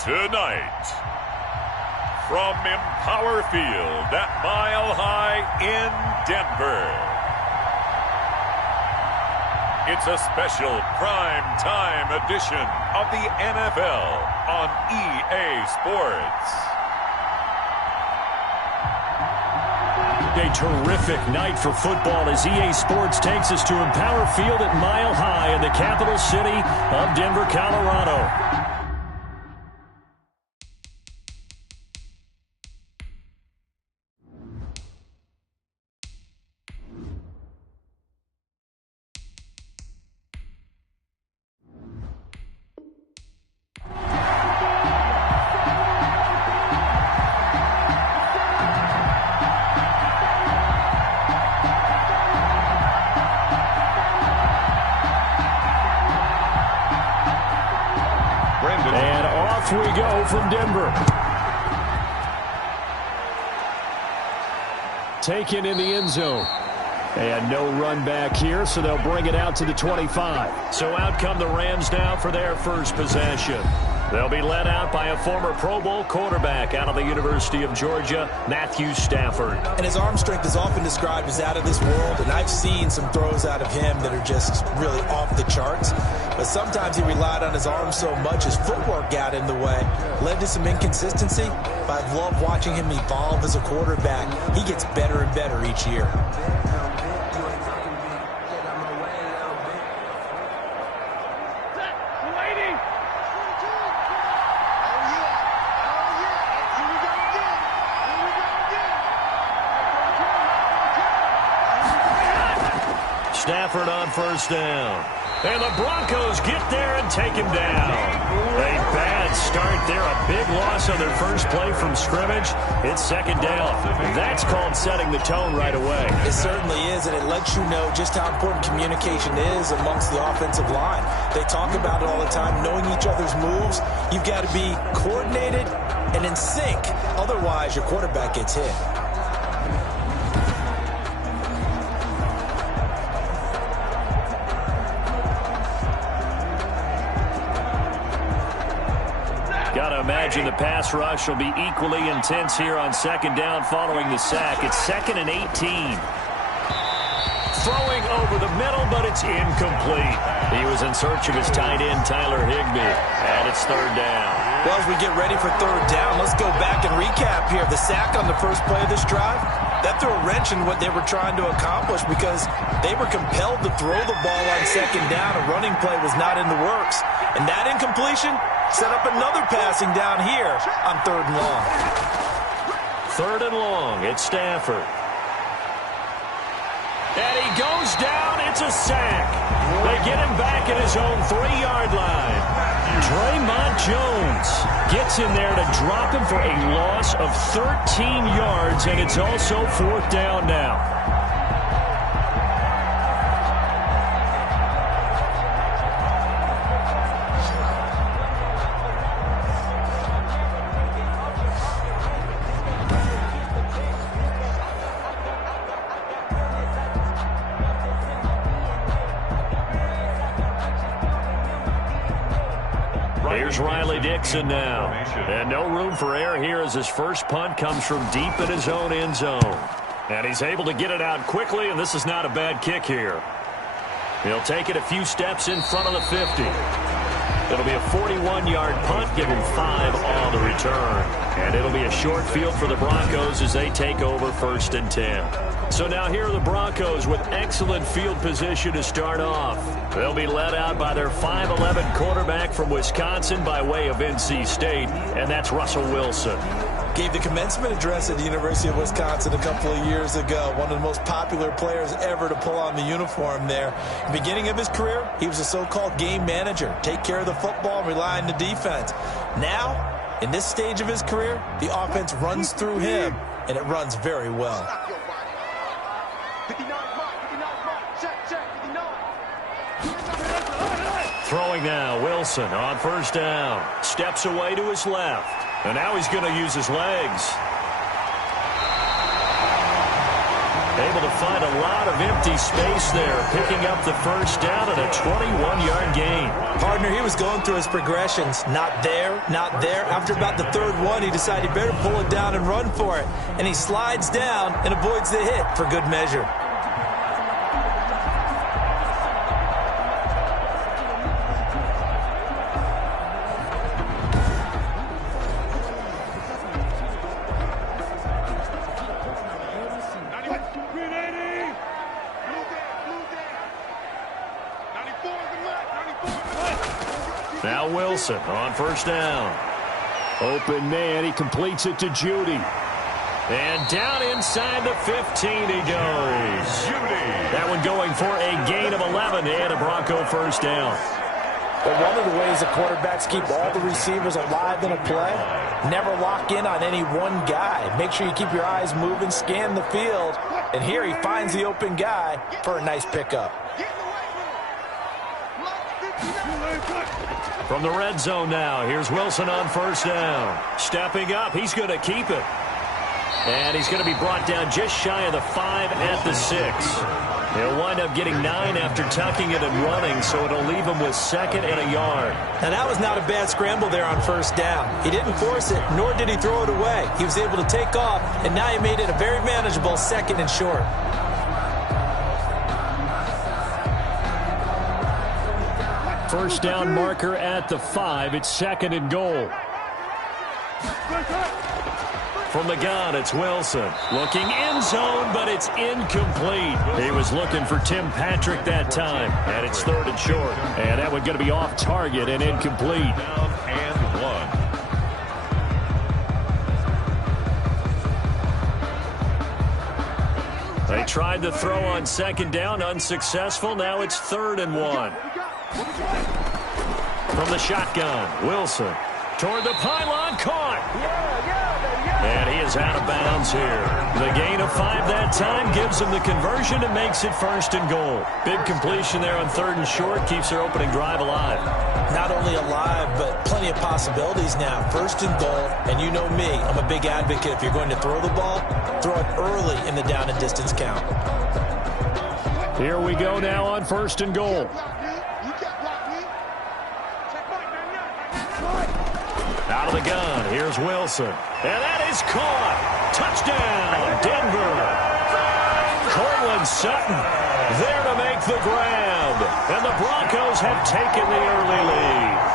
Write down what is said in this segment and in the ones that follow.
Tonight, from Empower Field at Mile High in Denver, it's a special prime time edition of the NFL on EA Sports. A terrific night for football as EA Sports takes us to Empower Field at Mile High in the capital city of Denver, Colorado. And off we go from Denver. Taken in the end zone. And no run back here, so they'll bring it out to the 25. So out come the Rams now for their first possession. They'll be led out by a former Pro Bowl quarterback out of the University of Georgia, Matthew Stafford. And his arm strength is often described as out of this world, and I've seen some throws out of him that are just really off the charts. But sometimes he relied on his arm so much his footwork got in the way, led to some inconsistency. But I've loved watching him evolve as a quarterback. He gets better and better each year. Stafford on first down. And the Broncos get there and take him down. A bad start there. A big loss on their first play from scrimmage. It's second down. That's called setting the tone right away. It certainly is, and it lets you know just how important communication is amongst the offensive line. They talk about it all the time, knowing each other's moves. You've got to be coordinated and in sync. Otherwise, your quarterback gets hit. Got to imagine the pass rush will be equally intense here on second down following the sack. It's 2nd and 18. Throwing over the middle, but it's incomplete. He was in search of his tight end, Tyler Higbee. And it's third down. Well, as we get ready for third down, let's go back and recap here. The sack on the first play of this drive, that threw a wrench in what they were trying to accomplish because they were compelled to throw the ball on second down. A running play was not in the works. And that incompletion set up another passing down here on third and long. Third and long. It's Stafford. And he goes down. It's a sack. They get him back at his own 3-yard line. Draymond Jones gets in there to drop him for a loss of 13 yards, and it's also fourth down now. Here's Riley Dixon now. And no room for error here as his first punt comes from deep in his own end zone. And he's able to get it out quickly, and this is not a bad kick here. He'll take it a few steps in front of the 50. It'll be a 41-yard punt, give him 5 on the return. And it'll be a short field for the Broncos as they take over 1st and 10. So now here are the Broncos with excellent field position to start off. They'll be led out by their 5'11" quarterback from Wisconsin by way of NC State, and that's Russell Wilson. Gave the commencement address at the University of Wisconsin a couple of years ago. One of the most popular players ever to pull on the uniform there. The beginning of his career, he was a so-called game manager. Take care of the football and rely on the defense. Now, in this stage of his career, the offense runs through him, and it runs very well. Throwing now, Wilson on first down. Steps away to his left. And now he's going to use his legs. Able to find a lot of empty space there, picking up the first down and a 21-yard gain. Partner, he was going through his progressions. Not there, not there. After about the third one, he decided he better pull it down and run for it. And he slides down and avoids the hit for good measure. Now Wilson on first down. Open man, he completes it to Judy. And down inside the 15 he goes. That one going for a gain of 11 and a Bronco first down. But one of the ways the quarterbacks keep all the receivers alive in a play, never lock in on any one guy. Make sure you keep your eyes moving, scan the field. And here he finds the open guy for a nice pickup. From the red zone now, here's Wilson on first down. Stepping up, he's going to keep it. And he's going to be brought down just shy of the 5 at the 6. He'll wind up getting 9 after tucking it and running, so it'll leave him with 2nd and a yard. Now, that was not a bad scramble there on first down. He didn't force it, nor did he throw it away. He was able to take off, and now he made it a very manageable 2nd and short. First down marker at the 5. It's 2nd and goal. From the gun, it's Wilson. Looking end zone, but it's incomplete. He was looking for Tim Patrick that time. And it's 3rd and short. And that one going to be off target and incomplete. Down and 1. They tried to throw on 2nd down, unsuccessful. Now it's 3rd and 1. From the shotgun, Wilson toward the pylon, caught. And he is out of bounds here. The gain of 5 that time gives him the conversion and makes it 1st and goal. Big completion there on 3rd and short, keeps their opening drive alive. Not only alive, but plenty of possibilities now. 1st and goal, and you know me, I'm a big advocate. If you're going to throw the ball, throw it early in the down and distance count. Here we go now on 1st and goal. Out of the gun, here's Wilson. And that is caught. Touchdown, Denver. Cortland Sutton there to make the grab. And the Broncos have taken the early lead.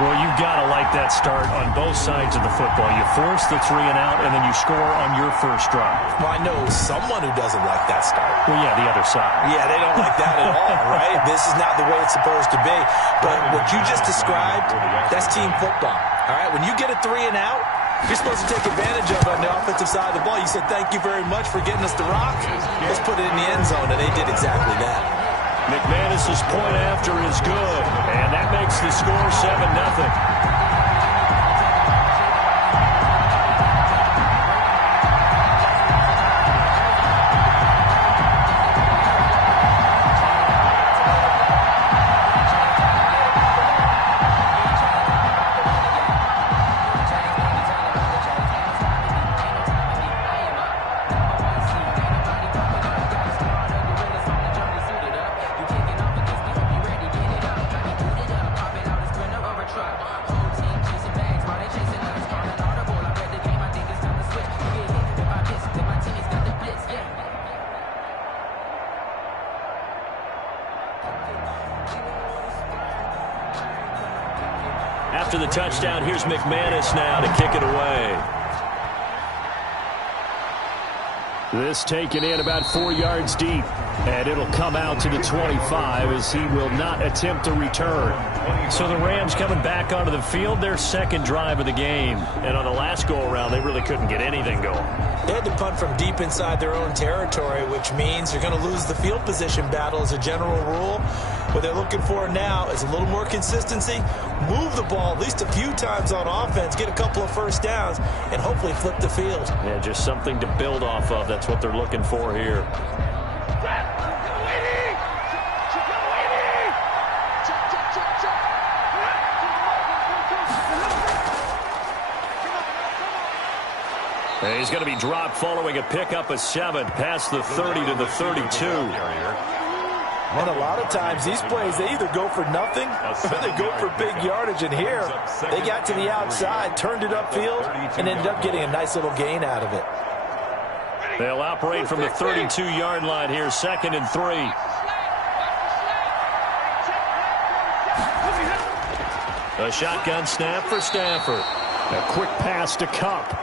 Well, you've got to like that start on both sides of the football. You force the 3 and out, and then you score on your first drive. Well, I know someone who doesn't like that start. Well, yeah, the other side. Yeah, they don't like that at all, right? This is not the way it's supposed to be. But what you just described, that's team football. All right, when you get a 3 and out, you're supposed to take advantage of it on the offensive side of the ball. You said, thank you very much for getting us the rock. Let's put it in the end zone, and they did exactly that. McManus's point after is good, and that makes the score 7-0. After the touchdown, here's McManus now to kick it away. This taken in about 4 yards deep, and it'll come out to the 25 as he will not attempt to return. So the Rams coming back onto the field, their 2nd drive of the game. And on the last go-around, they really couldn't get anything going. They had to punt from deep inside their own territory, which means you're going to lose the field position battle as a general rule. What they're looking for now is a little more consistency, move the ball at least a few times on offense, get a couple of first downs, and hopefully flip the field. Yeah, just something to build off of. That's what they're looking for here. And he's going to be dropped following a pickup of 7 past the 30 to the 32. And a lot of times these plays, they either go for nothing or they go for big yardage. And here, they got to the outside, turned it upfield, and ended up getting a nice little gain out of it. They'll operate from the 32-yard line here, 2nd and 3. A shotgun snap for Stafford. A quick pass to Kupp.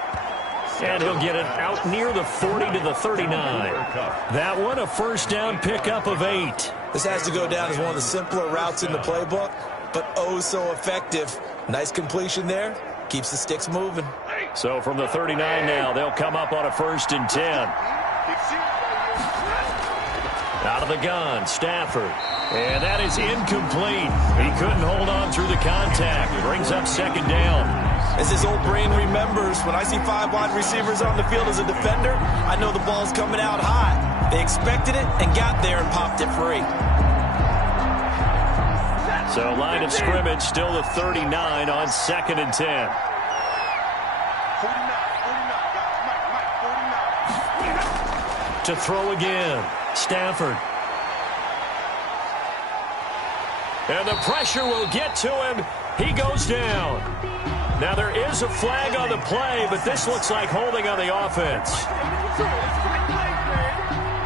And he'll get it out near the 40 to the 39. That one, a first down pickup of 8. This has to go down as one of the simpler routes in the playbook, but oh so effective. Nice completion there. Keeps the sticks moving. So from the 39 now, they'll come up on a 1st and 10. Out of the gun, Stafford. And that is incomplete. He couldn't hold on through the contact. Brings up 2nd down. As his old brain remembers, when I see 5 wide receivers on the field as a defender, I know the ball's coming out high. They expected it and got there and popped it free. So line of scrimmage still the 39 on 2nd and 10. To throw again, Stafford. And the pressure will get to him. He goes down. Now there is a flag on the play, but this looks like holding on the offense.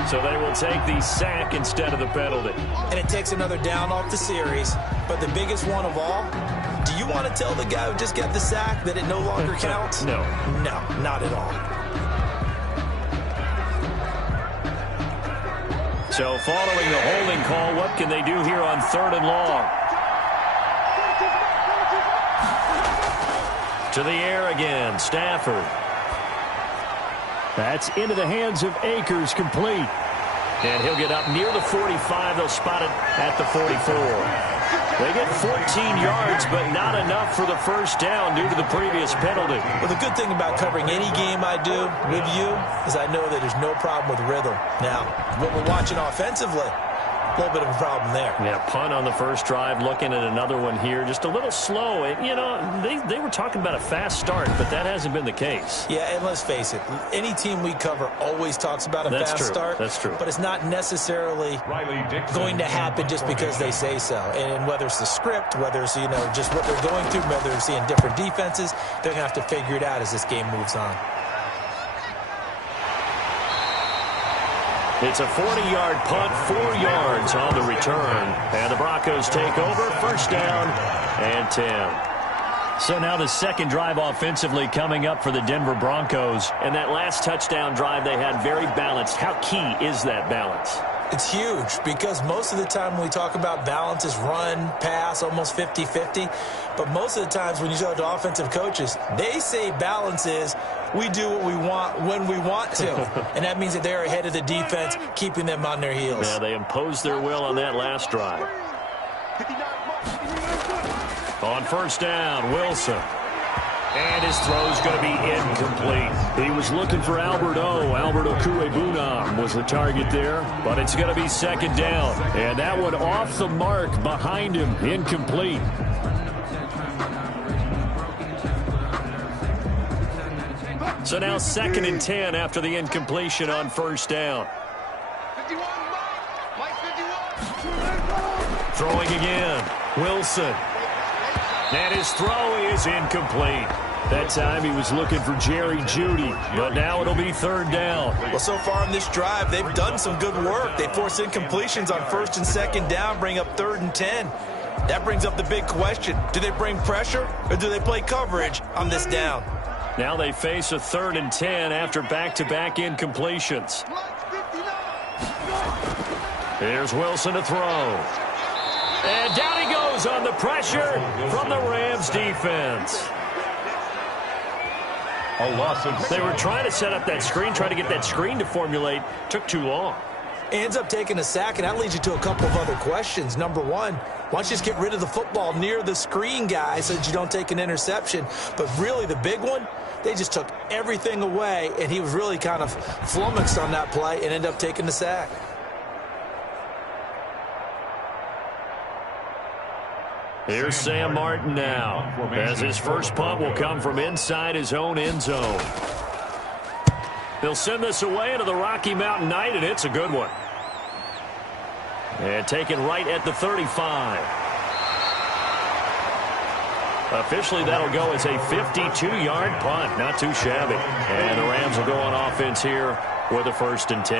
So they will take the sack instead of the penalty. And it takes another down off the series. But the biggest one of all, do you want to tell the guy who just got the sack that it no longer counts? No. No, not at all. So following the holding call, what can they do here on 3rd and long? To the air again, Stafford. That's into the hands of Akers, complete. And he'll get up near the 45. They'll spot it at the 44. They get 14 yards, but not enough for the first down due to the previous penalty. Well, the good thing about covering any game I do with you is I know that there's no problem with rhythm. Now, what we're watching offensively, a little bit of a problem there. Yeah, punt on the first drive, looking at another one here. Just a little slow. And, you know, they were talking about a fast start, but that hasn't been the case. Yeah, and let's face it, any team we cover always talks about a fast start. That's true. But it's not necessarily going to happen just because they say so. And whether it's the script, whether it's, you know, just what they're going through, whether they're seeing different defenses, they're going to have to figure it out as this game moves on. It's a 40-yard punt, 4 yards on the return. And the Broncos take over, first down and 10. So now the second drive offensively coming up for the Denver Broncos. And that last touchdown drive they had very balanced. How key is that balance? It's huge because most of the time when we talk about balance is run, pass, almost 50-50. But most of the times when you talk to offensive coaches, they say balance is we do what we want when we want to. And that means that they're ahead of the defense, keeping them on their heels. Yeah, they imposed their will on that last drive. On first down, Wilson. And his throw's going to be incomplete. He was looking for Albert Okuebunam was the target there, but it's going to be second down. And that one off the mark behind him, incomplete. So now 2nd and 10 after the incompletion on first down. Throwing again, Wilson. And his throw is incomplete. That time he was looking for Jerry Jeudy, but now it'll be third down. Well, so far in this drive, they've done some good work. They force incompletions on first and second down, bring up 3rd and 10. That brings up the big question. Do they bring pressure or do they play coverage on this down? Now they face a 3rd and 10 after back-to-back incompletions. Here's Wilson to throw. And down he goes on the pressure from the Rams defense. They were trying to set up that screen, trying to get that screen to formulate. Took too long. Ends up taking a sack, and that leads you to a couple of other questions. Number one, why don't you just get rid of the football near the screen guy so that you don't take an interception? But really the big one, they just took everything away, and he was really kind of flummoxed on that play and ended up taking the sack. Here's Sam Martin now, as his first punt will come from inside his own end zone. They'll send this away into the Rocky Mountain Night, and it's a good one. And taken right at the 35. Officially, that'll go as a 52-yard punt. Not too shabby. And the Rams will go on offense here with a 1st and 10.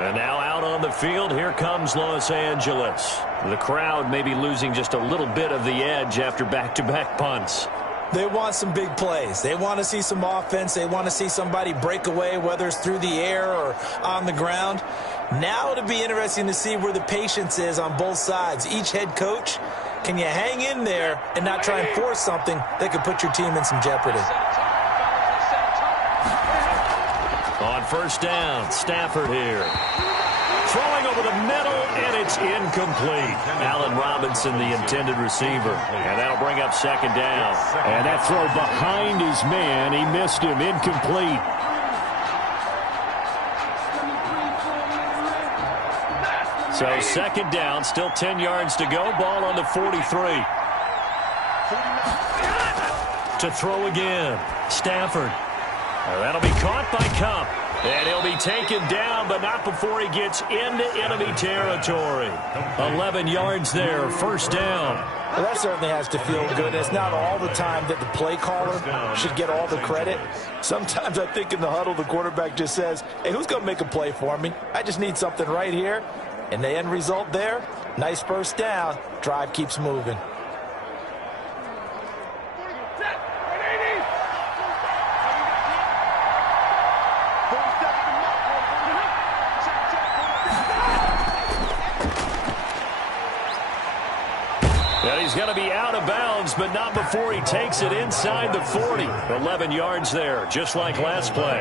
And now out on the field, here comes Los Angeles. The crowd may be losing just a little bit of the edge after back-to-back punts. They want some big plays. They want to see some offense. They want to see somebody break away, whether it's through the air or on the ground. Now it'll be interesting to see where the patience is on both sides. Each head coach, can you hang in there and not try and force something that could put your team in some jeopardy? On 1st down, Stafford here. Throwing over the middle, and it's incomplete. Allen Robinson, the intended receiver. And that'll bring up 2nd down. And that throw behind his man, he missed him, incomplete. So 2nd down, still 10 yards to go. Ball on the 43. To throw again, Stafford. That'll be caught by Kupp. And he'll be taken down, but not before he gets into enemy territory. 11 yards there, 1st down. Well, that certainly has to feel good. It's not all the time that the play caller should get all the credit. Sometimes I think in the huddle, the quarterback just says, hey, who's going to make a play for me? I just need something right here. And the end result there, nice 1st down. Drive keeps moving. And he's going to be out of bounds, but not before he takes it inside the 40. 11 yards there, just like last play.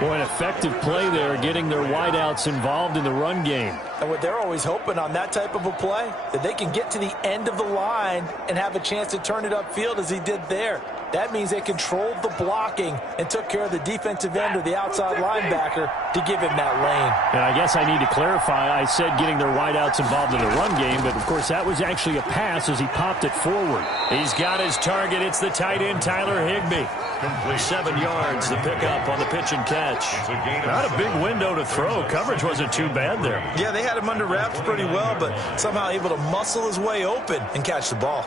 Boy, an effective play there, getting their wideouts involved in the run game. And what they're always hoping on that type of a play, that they can get to the end of the line and have a chance to turn it upfield as he did there. That means they controlled the blocking and took care of the defensive end or the outside linebacker to give him that lane. And I guess I need to clarify, I said getting their wideouts involved in the run game, but of course that was actually a pass as he popped it forward. He's got his target. It's the tight end, Tyler Higbee. 7 yards, the pickup on the pitch and catch. Not a big window to throw. Coverage wasn't too bad there. Yeah, they had him under wraps pretty well, but somehow able to muscle his way open and catch the ball.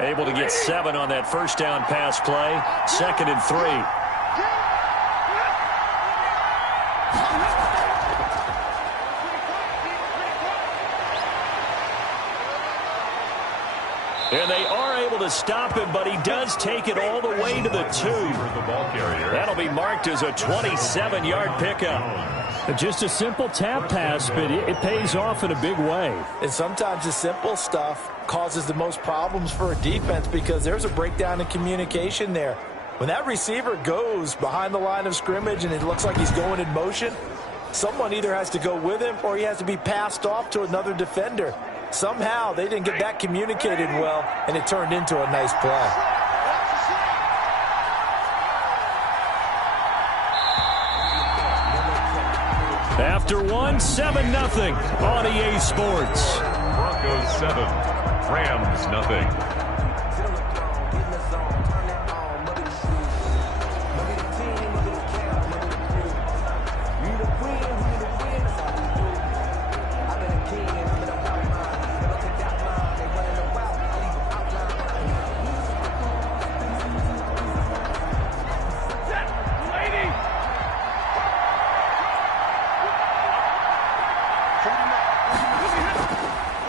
Able to get 7 on that 1st down pass play. 2nd and 3. And they are able to stop him, but he does take it all the way to the 2. That'll be marked as a 27-yard pickup. Just a simple tap pass, but it pays off in a big way. And sometimes the simple stuff causes the most problems for a defense because there's a breakdown in communication there. When that receiver goes behind the line of scrimmage and it looks like he's going in motion, someone either has to go with him or he has to be passed off to another defender. Somehow they didn't get that communicated well, and it turned into a nice play. After 7-0 on EA Sports. Broncos 7, Rams nothing.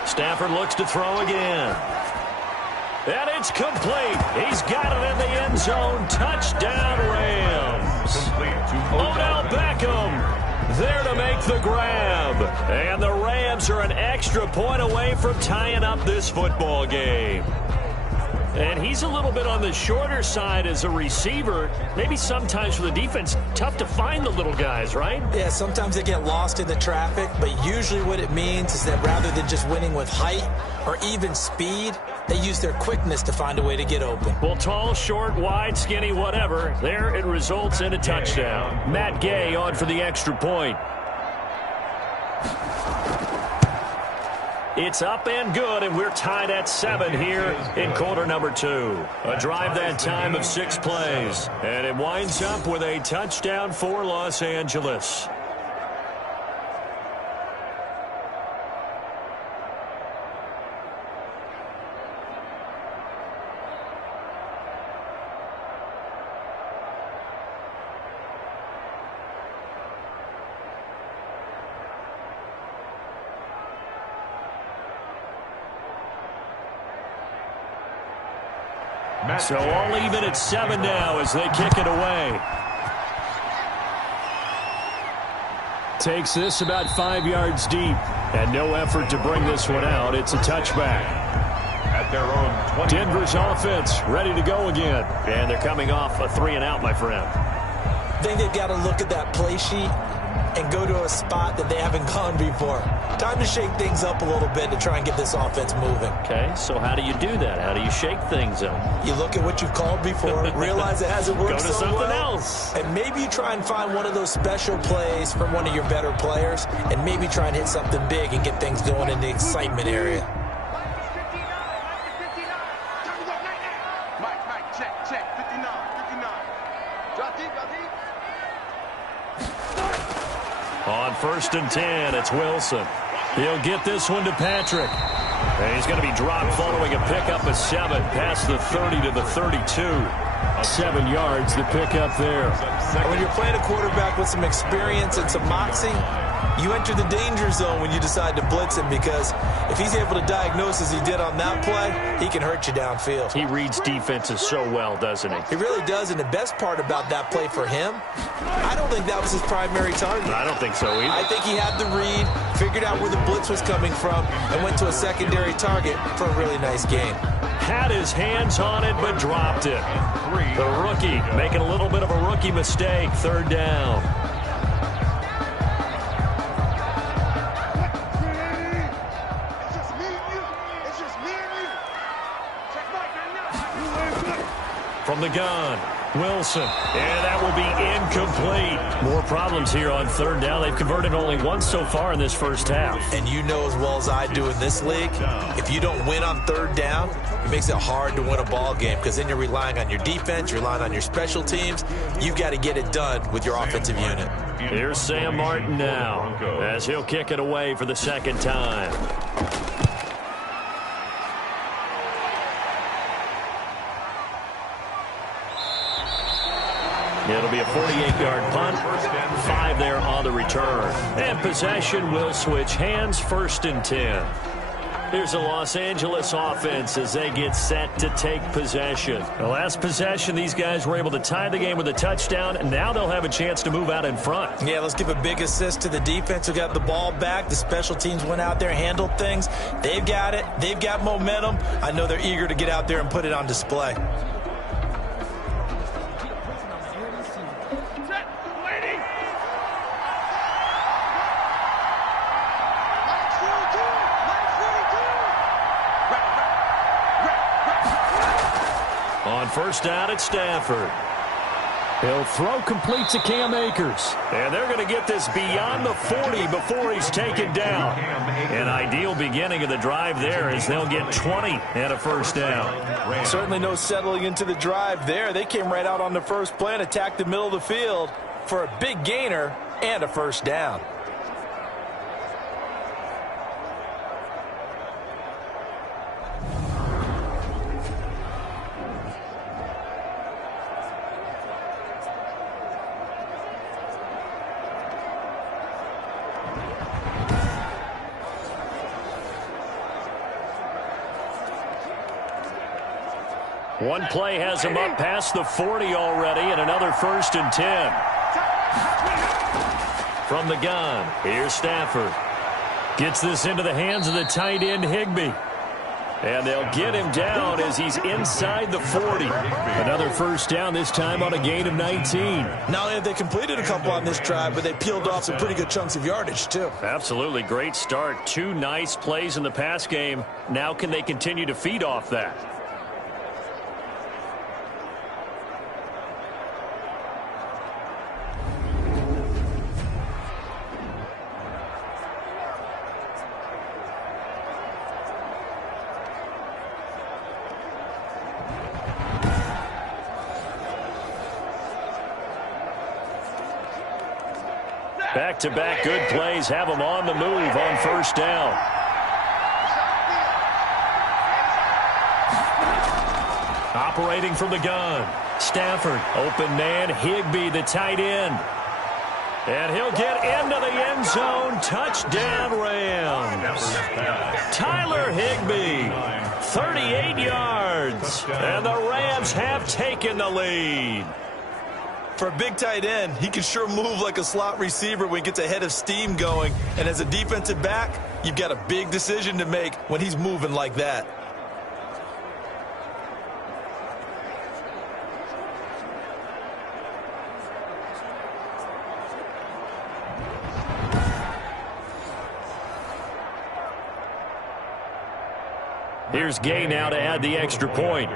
Stafford looks to throw again. And it's complete. He's got it in the end zone. Touchdown, Rams. Odell Beckham there to make the grab. And the Rams are an extra point away from tying up this football game. And he's a little bit on the shorter side as a receiver. Maybe sometimes for the defense, tough to find the little guys, right? Yeah, sometimes they get lost in the traffic, but usually what it means is that rather than just winning with height or even speed, they use their quickness to find a way to get open. Well, tall, short, wide, skinny, whatever, there it results in a touchdown. Matt Gay on for the extra point. It's up and good, and we're tied at 7 here in quarter number 2. A drive that time of 6 plays, and it winds up with a touchdown for Los Angeles. So all even at 7 now as they kick it away. Takes this about 5 yards deep. And no effort to bring this one out. It's a touchback. At their own 20. Denver's offense ready to go again. And they're coming off a 3-and-out, my friend. I think they've got to look at that play sheet and go to a spot that they haven't gone before. Time to shake things up a little bit to try and get this offense moving. Okay, so how do you do that? How do you shake things up? You look at what you've called before, realize it hasn't worked Go to so something well, else. and maybe you try and find one of those special plays from one of your better players, and maybe try and hit something big and get things going in the excitement area. Mike, check, 59. Drop deep. On 1st and 10, it's Wilson. He'll get this one to Patrick. And he's going to be dropped following a pickup of 7 past the 30 to the 32. 7 yards, the pickup there. When you're playing a quarterback with some experience and some moxie, you enter the danger zone when you decide to blitz him, because if he's able to diagnose as he did on that play, he can hurt you downfield. He reads defenses so well, doesn't he? He really does, and the best part about that play for him, I don't think that was his primary target. I don't think so either. I think he had the read, figured out where the blitz was coming from, and went to a secondary target for a really nice game. Had his hands on it, but dropped it. The rookie making a little bit of a rookie mistake. 3rd down. From the gun, Wilson, and that will be incomplete. More problems here on 3rd down. They've converted only once so far in this first half. And you know as well as I do in this league, if you don't win on 3rd down, it makes it hard to win a ball game, because then you're relying on your defense, you're relying on your special teams. You've got to get it done with your offensive unit. Here's Sam Martin now as he'll kick it away for the 2nd time. It'll be a 48-yard punt, 5 there on the return. And possession will switch hands, 1st and 10. Here's the Los Angeles offense as they get set to take possession. The last possession, these guys were able to tie the game with a touchdown, and now they'll have a chance to move out in front. Yeah, let's give a big assist to the defense who got the ball back. The special teams went out there, handled things. They've got it. They've got momentum. I know they're eager to get out there and put it on display. On 1st down at Stafford. He'll throw complete to Cam Akers. And they're going to get this beyond the 40 before he's taken down. An ideal beginning of the drive there as they'll get 20 and a 1st down. Certainly no settling into the drive there. They came right out on the first play and attacked the middle of the field for a big gainer and a 1st down. One play has him up past the 40 already, and another 1st and 10. From the gun, here's Stafford. Gets this into the hands of the tight end, Higbee. And they'll get him down as he's inside the 40. Another 1st down, this time on a gain of 19. Not only have they completed a couple on this drive, but they peeled off some pretty good chunks of yardage, too. Absolutely great start. 2 nice plays in the pass game. Now can they continue to feed off that? Back-to-back good plays have him on the move on first down. Operating from the gun. Stafford, open man, Higbee, the tight end. And he'll get into the end zone. Touchdown, Rams. Tyler Higbee, 38 yards. And the Rams have taken the lead. For a big tight end, he can sure move like a slot receiver when he gets a head of steam going. And as a defensive back, you've got a big decision to make when he's moving like that. Here's Gay now to add the extra point.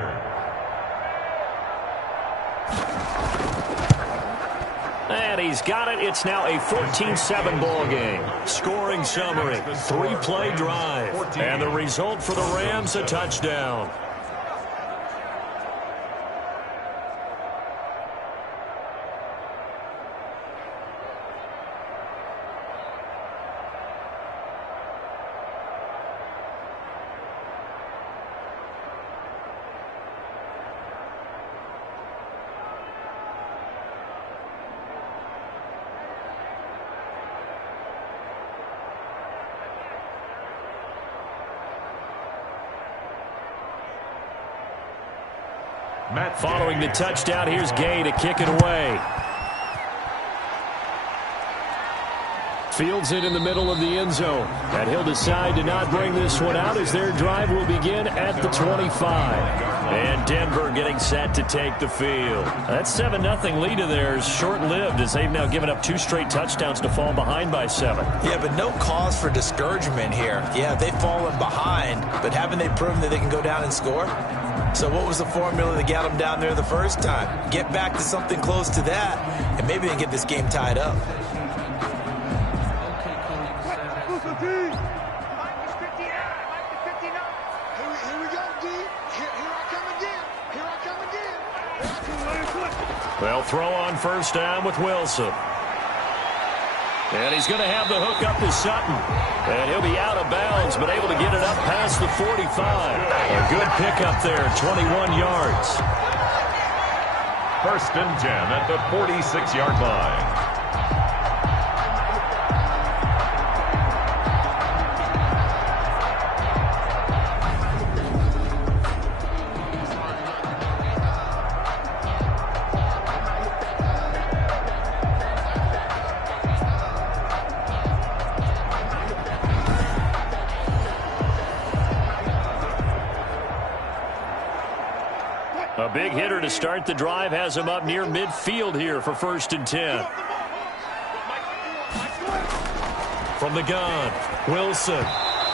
And he's got it. It's now a 14-7 ball game. Scoring summary, 3-play drive. And the result for the Rams, a touchdown. Following the touchdown, here's Gay to kick it away. Fields it in the middle of the end zone. And he'll decide to not bring this one out as their drive will begin at the 25. And Denver getting set to take the field. That 7-0 lead of theirs short-lived as they've now given up 2 straight touchdowns to fall behind by 7. Yeah, but no cause for discouragement here. Yeah, they've fallen behind, but haven't they proven that they can go down and score? So what was the formula that got them down there the first time? Get back to something close to that, and maybe they can get this game tied up. They'll throw on first down with Wilson. And he's going to have the hook up to Sutton. And he'll be out of bounds, but able to get it up past the 45. A good pickup there, 21 yards. First and 10 at the 46-yard line. A big hitter to start the drive has him up near midfield here for first and 10. From the gun, Wilson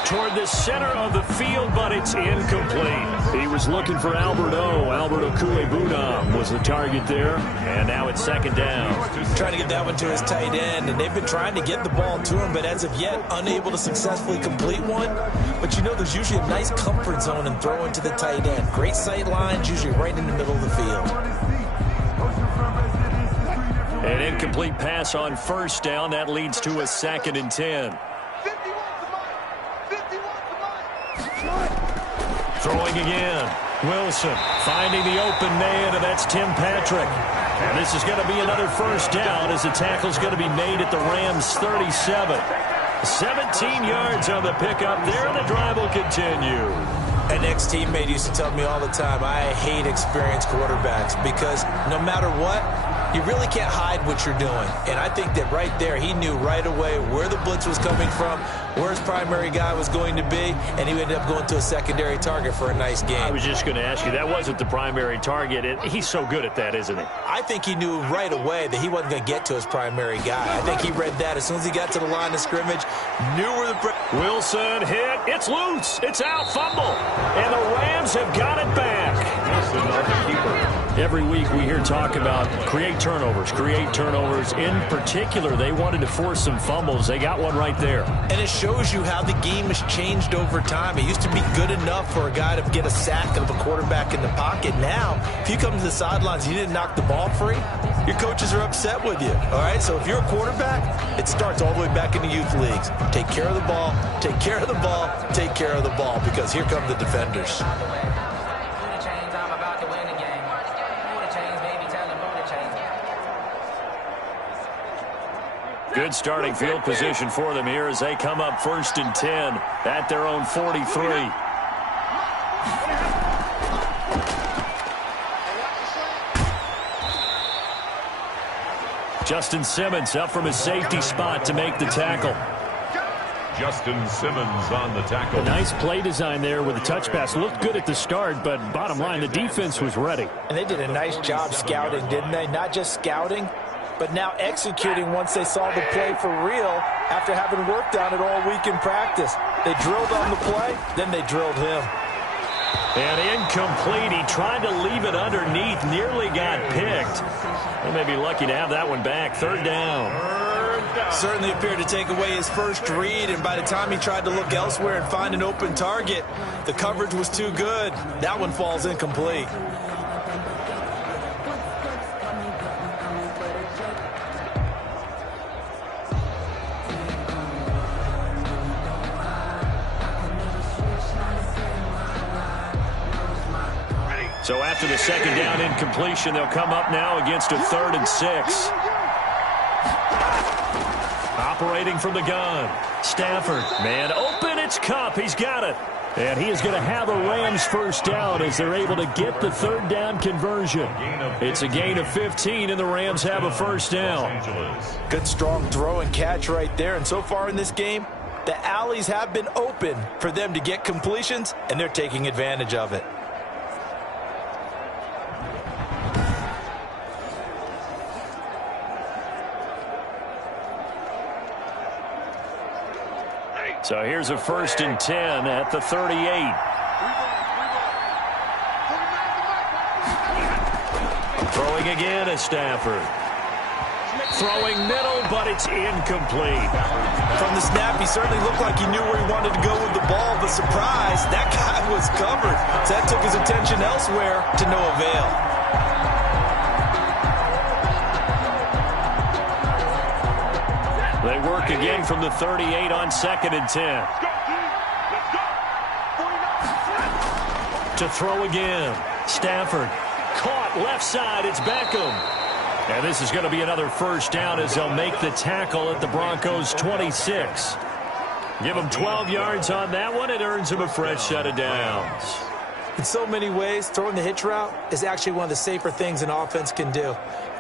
toward the center of the field, but it's incomplete. He was looking for Alberto. Alberto Culebunam was the target there, and now it's second down. Trying to get that one to his tight end, and they've been trying to get the ball to him, but as of yet, unable to successfully complete one. But you know, there's usually a nice comfort zone in throwing to the tight end. Great sight lines, usually right in the middle of the field. An incomplete pass on first down. That leads to a second and 10. Throwing again. Wilson finding the open man, and that's Tim Patrick. And this is going to be another first down as the tackle's going to be made at the Rams' 37. 17 yards on the pickup there, and the drive will continue. An ex-teammate used to tell me all the time, I hate experienced quarterbacks because no matter what, you really can't hide what you're doing. And I think that right there, he knew right away where the blitz was coming from, where his primary guy was going to be, and he ended up going to a secondary target for a nice game. I was just going to ask you, that wasn't the primary target. He's so good at that, isn't he? I think he knew right away that he wasn't going to get to his primary guy. I think he read that as soon as he got to the line of scrimmage, knew where the... Wilson hit. It's loose. It's out. Fumble. And the Rams have got it back. Every week we hear talk about create turnovers. In particular, they wanted to force some fumbles. They got one right there. And it shows you how the game has changed over time. It used to be good enough for a guy to get a sack of a quarterback in the pocket. Now, if you come to the sidelines and you didn't knock the ball free, your coaches are upset with you. All right, so if you're a quarterback, it starts all the way back in the youth leagues. Take care of the ball, take care of the ball, take care of the ball, because here come the defenders. Good starting field position for them here as they come up 1st and 10 at their own 43. Justin Simmons up from his safety spot to make the tackle. Justin Simmons on the tackle. A nice play design there with the touch pass. Looked good at the start, but bottom line, the defense was ready. And they did a nice job scouting, didn't they? Not just scouting, but now executing once they saw the play for real after having worked on it all week in practice. They drilled on the play, then they drilled him. And incomplete. He tried to leave it underneath, nearly got picked. They may be lucky to have that one back. 3rd down. Certainly appeared to take away his first read, and by the time he tried to look elsewhere and find an open target, the coverage was too good. That one falls incomplete. So after the 2nd down incompletion, they'll come up now against a 3rd and 6. Operating from the gun. Stafford, man open, it's Kupp. He's got it. And he is going to have a Rams first down as they're able to get the 3rd down conversion. It's a gain of 15, and the Rams have a first down. Good strong throw and catch right there. And so far in this game, the alleys have been open for them to get completions, and they're taking advantage of it. So here's a 1st and 10 at the 38. Throwing again is Stafford. Throwing middle, but it's incomplete. From the snap, he certainly looked like he knew where he wanted to go with the ball, but surprise, that guy was covered. So that took his attention elsewhere to no avail. They work again from the 38 on 2nd and 10. To throw again. Stafford caught left side. It's Beckham. And this is going to be another first down as they'll make the tackle at the Broncos 26. Give them 12 yards on that one. It earns them a fresh set of downs. In so many ways, throwing the hitch route is actually one of the safer things an offense can do.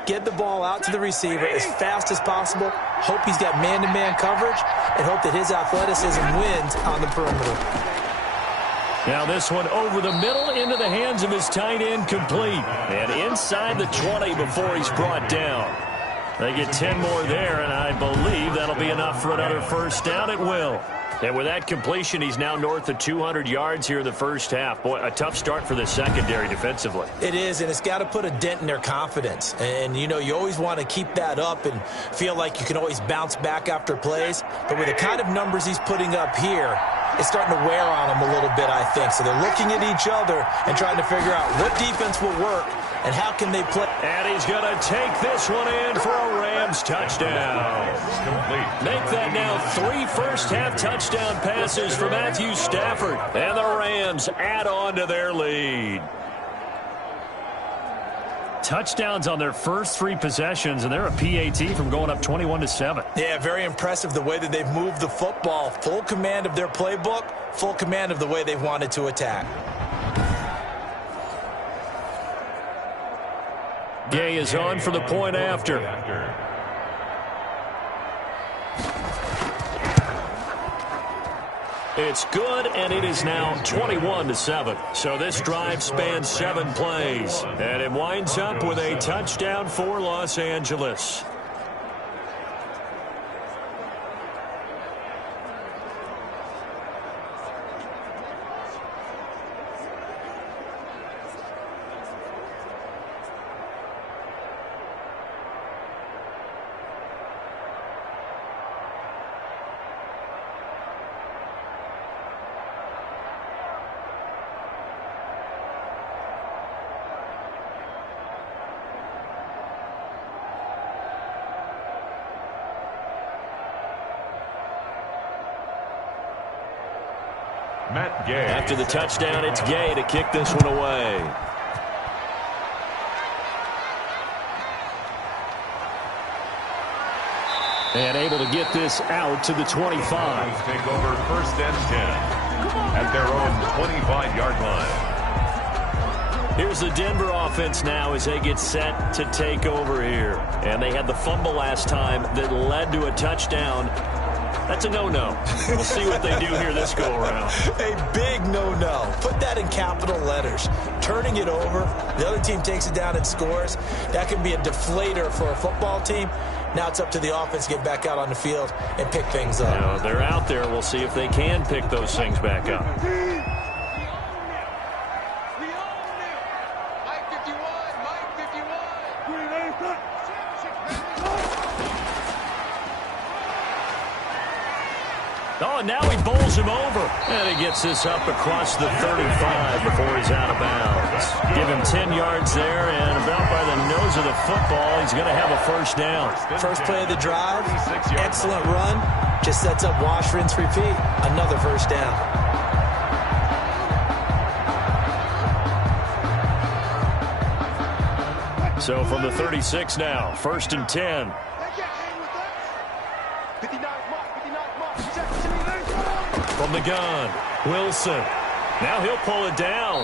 Get the ball out to the receiver as fast as possible, hope he's got man-to-man coverage, and hope that his athleticism wins on the perimeter. Now this one over the middle into the hands of his tight end, complete. And inside the 20 before he's brought down. They get 10 more there, and I believe that'll be enough for another first down. It will. And with that completion, he's now north of 200 yards here in the first half. Boy, a tough start for the secondary defensively. It is, and it's got to put a dent in their confidence. And, you know, you always want to keep that up and feel like you can always bounce back after plays. But with the kind of numbers he's putting up here, it's starting to wear on them a little bit, I think. So they're looking at each other and trying to figure out what defense will work and how can they play. And he's going to take this one in for a Rams touchdown. Make that now 3 first-half touchdown passes for Matthew Stafford. And the Rams add on to their lead. Touchdowns on their first 3 possessions, and they're a PAT from going up 21-7. Yeah, very impressive the way that they've moved the football. Full command of their playbook, full command of the way they've wanted to attack. Gay is on for the point after. It's good, and it is now 21-7. So this drive spans 7 plays, and it winds up with a touchdown for Los Angeles. Matt Gay. After the touchdown, it's Gay to kick this one away. And able to get this out to the 25. Take over 1st and 10 at their own 25-yard line. Here's the Denver offense now as they get set to take over here. And they had the fumble last time that led to a touchdown. That's a no-no. We'll see what they do here this go-around. A big no-no. Put that in capital letters. Turning it over, the other team takes it down and scores. That can be a deflator for a football team. Now it's up to the offense to get back out on the field and pick things up. Now, they're out there. We'll see if they can pick those things back up. Oh, now he bowls him over. And he gets this up across the 35 before he's out of bounds. Give him 10 yards there, and about by the nose of the football, he's going to have a first down. First play of the drive, excellent run. Just sets up wash, rinse, repeat. Another first down. So from the 36 now, 1st and 10. From the gun, Wilson. Now he'll pull it down.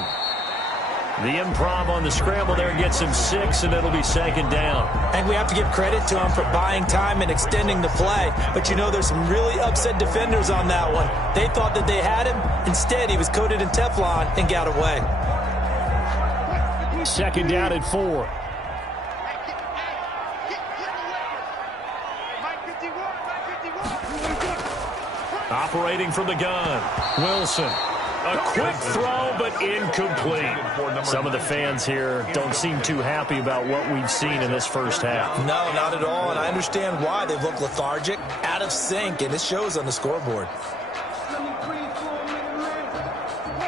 The improv on the scramble there gets him 6, and it'll be 2nd down. And we have to give credit to him for buying time and extending the play. But, you know, there's some really upset defenders on that one. They thought that they had him. Instead, he was coated in Teflon and got away. 2nd down and 4. Operating from the gun, Wilson. A quick throw, but incomplete. Some of the fans here don't seem too happy about what we've seen in this first half. No, not at all, and I understand why. They look lethargic, out of sync, and it shows on the scoreboard.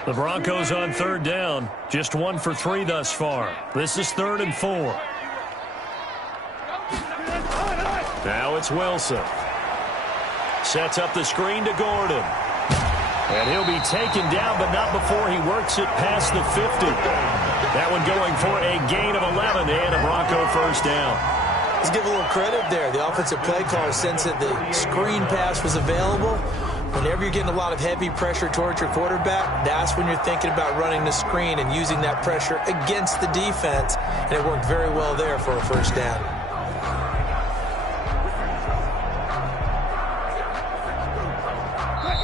The Broncos on 3rd down, just 1 for 3 thus far. This is 3rd and 4. Now it's Wilson. Sets up the screen to Gordon. And he'll be taken down, but not before he works it past the 50. That one going for a gain of 11 and a Bronco first down. Let's give a little credit there. The offensive play caller sensed that the screen pass was available. Whenever you're getting a lot of heavy pressure towards your quarterback, that's when you're thinking about running the screen and using that pressure against the defense. And it worked very well there for a first down.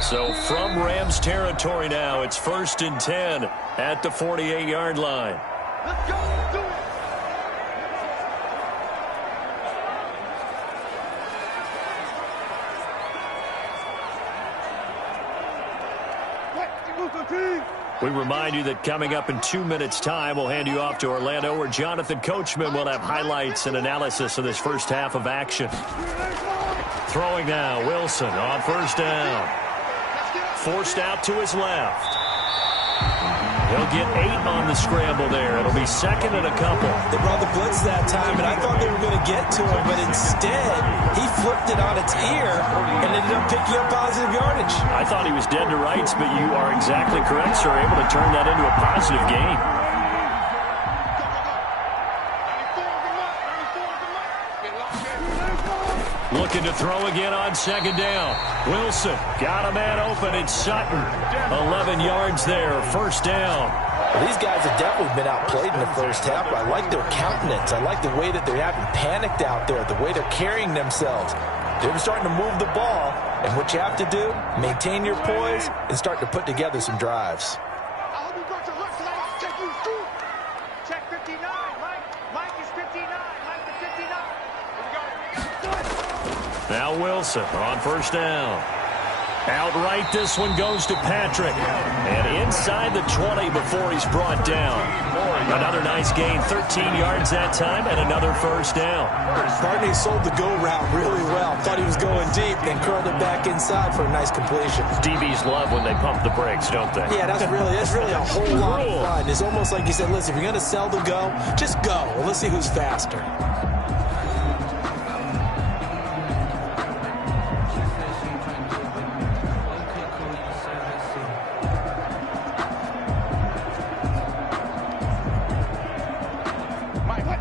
So from Rams territory now, it's 1st and 10 at the 48-yard line. Let's go. Do it. We remind you that coming up in 2 minutes' time, we'll hand you off to Orlando, where Jonathan Coachman will have highlights and analysis of this first half of action. Throwing now, Wilson on 1st down. Forced out to his left. He'll get 8 on the scramble there. It'll be 2nd and a couple. They brought the blitz that time, and I thought they were going to get to him, but instead, he flipped it on its ear and ended up picking up positive yardage. I thought he was dead to rights, but you are exactly correct, sir. Able to turn that into a positive gain. Looking to throw again on 2nd down. Wilson got a man open. It's Sutton. 11 yards there. First down. Well, these guys have definitely been outplayed in the first half. I like their countenance. I like the way that they haven't panicked out there, the way they're carrying themselves. They're starting to move the ball, and what you have to do, maintain your poise and start to put together some drives. I hope you got your left leg. Check you through. Check 59. Mike is 59. Mike is 59. We got it. Now Wilson on 1st down. Outright, this one goes to Patrick. And inside the 20 before he's brought down. Another nice gain, 13 yards that time, and another first down. Barney sold the go route really well. Thought he was going deep, then curled it back inside for a nice completion. DBs love when they pump the brakes, don't they? Yeah, that's really a whole lot of fun. It's almost like you said, listen, if you're going to sell the go, just go. Well, let's see who's faster.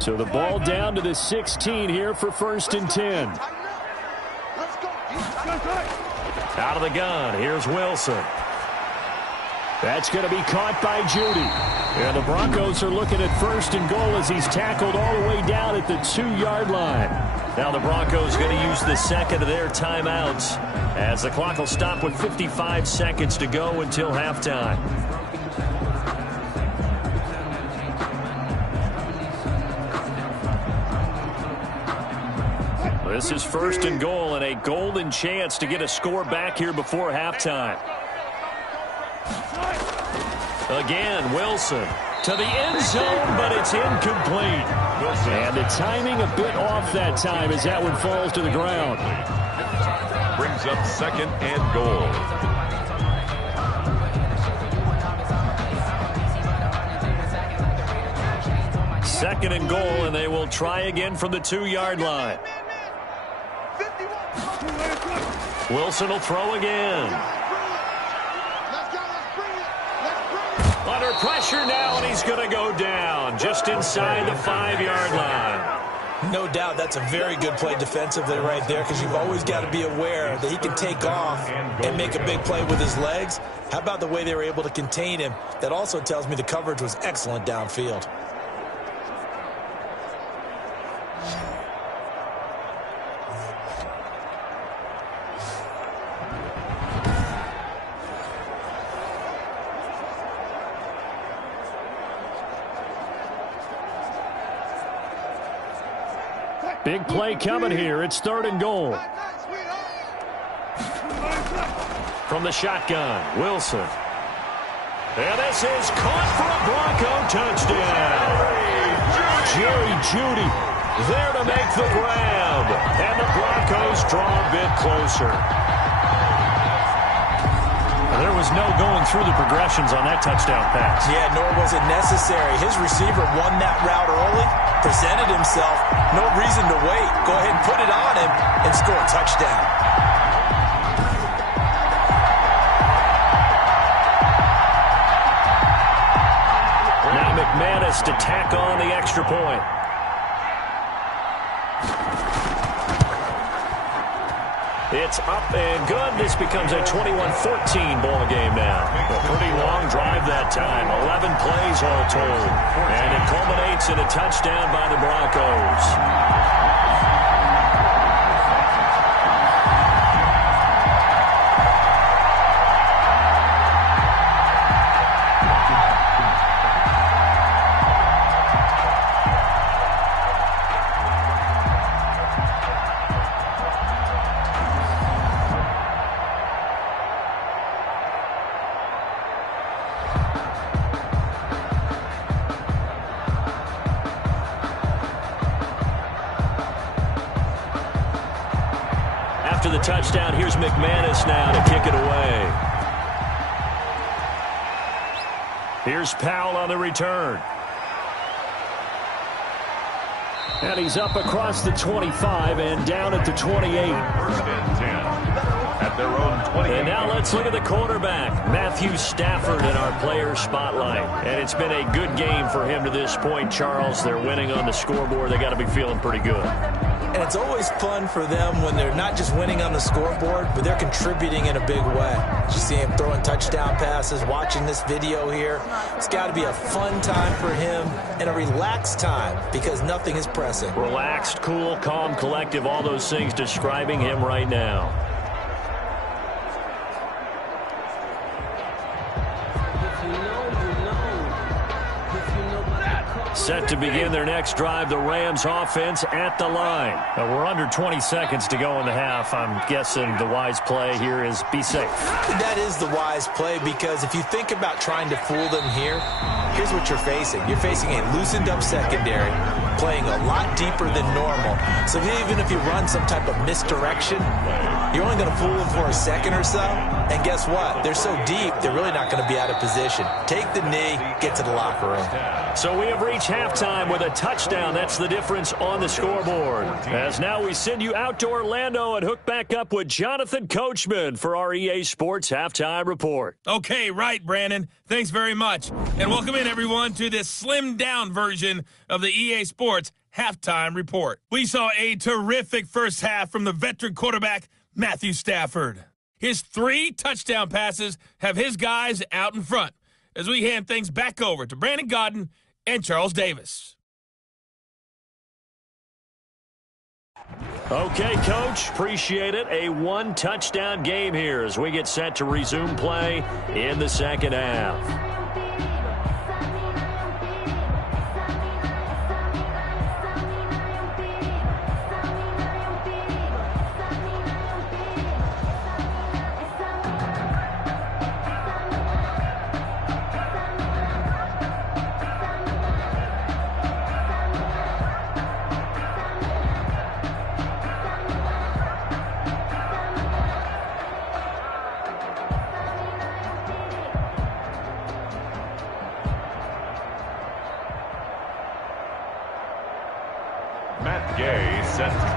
So the ball down to the 16 here for 1st and 10. Out of the gun, here's Wilson. That's going to be caught by Judy. And the Broncos are looking at 1st and goal as he's tackled all the way down at the 2-yard line. Now the Broncos going to use the second of their timeouts as the clock will stop with 55 seconds to go until halftime. This is 1st and goal and a golden chance to get a score back here before halftime. Again, Wilson to the end zone, but it's incomplete. And the timing a bit off that time as that one falls to the ground. Brings up 2nd and goal. Second and goal, and they will try again from the 2-yard line. Wilson will throw again. Under pressure now, and he's going to go down just inside the 5-yard line. No doubt that's a very good play defensively right there, because you've always got to be aware that he can take off and make a big play with his legs. How about the way they were able to contain him? That also tells me the coverage was excellent downfield. Big play coming here. It's 3rd and goal. From the shotgun, Wilson. And this is caught for a Bronco touchdown. Jerry Jeudy there to make the grab. And the Broncos draw a bit closer. There was no going through the progressions on that touchdown pass. Yeah, nor was it necessary. His receiver won that route early, presented himself, no reason to wait. Go ahead and put it on him and score a touchdown. Now McManus to tack on the extra point. It's up and good. This becomes a 21-14 ball game now. A pretty long drive that time. 11 plays all told. And it culminates in a touchdown by the Broncos. After the touchdown, here's McManus now to kick it away. Here's Powell on the return. And he's up across the 25 and down at the 28. 1st and 10 at their own 20. And now let's look at the quarterback, Matthew Stafford, in our player spotlight. And it's been a good game for him to this point, Charles. They're winning on the scoreboard. They got to be feeling pretty good. And it's always fun for them when they're not just winning on the scoreboard, but they're contributing in a big way. You see him throwing touchdown passes, watching this video here. It's got to be a fun time for him and a relaxed time because nothing is pressing. Relaxed, cool, calm, collective, all those things describing him right now. Set to begin their next drive, the Rams offense at the line. Now we're under 20 seconds to go in the half. I'm guessing the wise play here is be safe. That is the wise play because if you think about trying to fool them here, here's what you're facing. You're facing a loosened up secondary, playing a lot deeper than normal. So even if you run some type of misdirection, you're only going to fool them for a second or so. And guess what? They're so deep, they're really not going to be out of position. Take the knee, get to the locker room. So we have reached halftime with a touchdown. That's the difference on the scoreboard. As now we send you out to Orlando and hook back up with Jonathan Coachman for our EA Sports Halftime Report. Okay, right, Brandon. Thanks very much. And welcome in, everyone, to this slimmed-down version of the EA Sports Halftime Report. We saw a terrific first half from the veteran quarterback, Matthew Stafford. His 3 touchdown passes have his guys out in front as we hand things back over to Brandon Godden and Charles Davis. Okay, Coach, appreciate it. A 1-touchdown game here as we get set to resume play in the second half.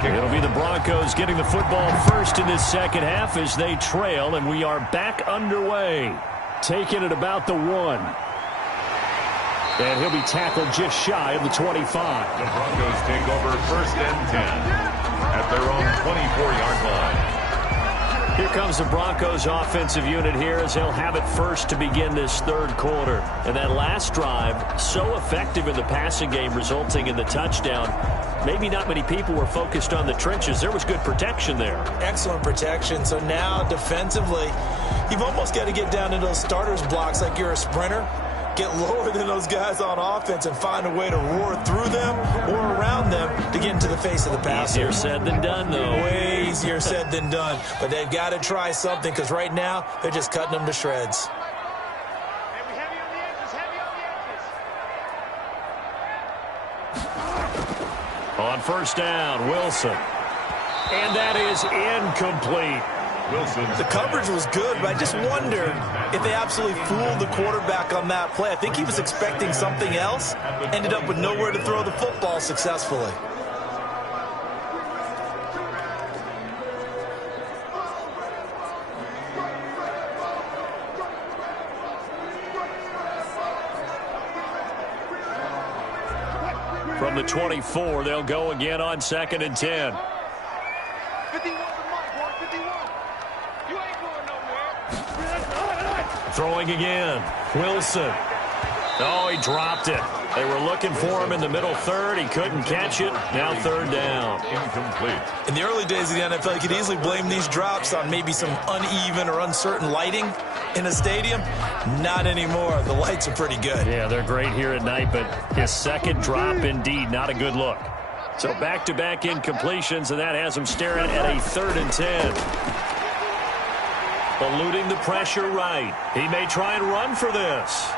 It'll be the Broncos getting the football first in this second half as they trail, and we are back underway. Taking it about the 1. And he'll be tackled just shy of the 25. The Broncos take over 1st and 10 at their own 24-yard line. Here comes the Broncos offensive unit here as they'll have it first to begin this third quarter. And that last drive, so effective in the passing game, resulting in the touchdown. Maybe not many people were focused on the trenches. There was good protection there. Excellent protection. So now defensively, you've almost got to get down into those starters blocks like you're a sprinter. Get lower than those guys on offense and find a way to roar through them or around them to get into the face of the passer. Easier said than done, though. Way easier said than done. But they've got to try something because right now they're just cutting them to shreds. Heavy on the edges, heavy on the edges. On first down, Wilson. And that is incomplete. The coverage was good, but I just wonder if they absolutely fooled the quarterback on that play. I think he was expecting something else, ended up with nowhere to throw the football successfully. From the 24, they'll go again on 2nd and 10. 51 for Mike, 51. You ain't going nowhere. Throwing again. Wilson. Oh, he dropped it. They were looking for him in the middle third. He couldn't catch it. Now 3rd down. Incomplete. In the early days of the NFL, you could easily blame these drops on maybe some uneven or uncertain lighting in a stadium. Not anymore. The lights are pretty good. Yeah, they're great here at night, but his second drop, indeed, not a good look. So back-to-back incompletions, and that has him staring at a 3rd and 10. Eluding the pressure right. He may try and run for this.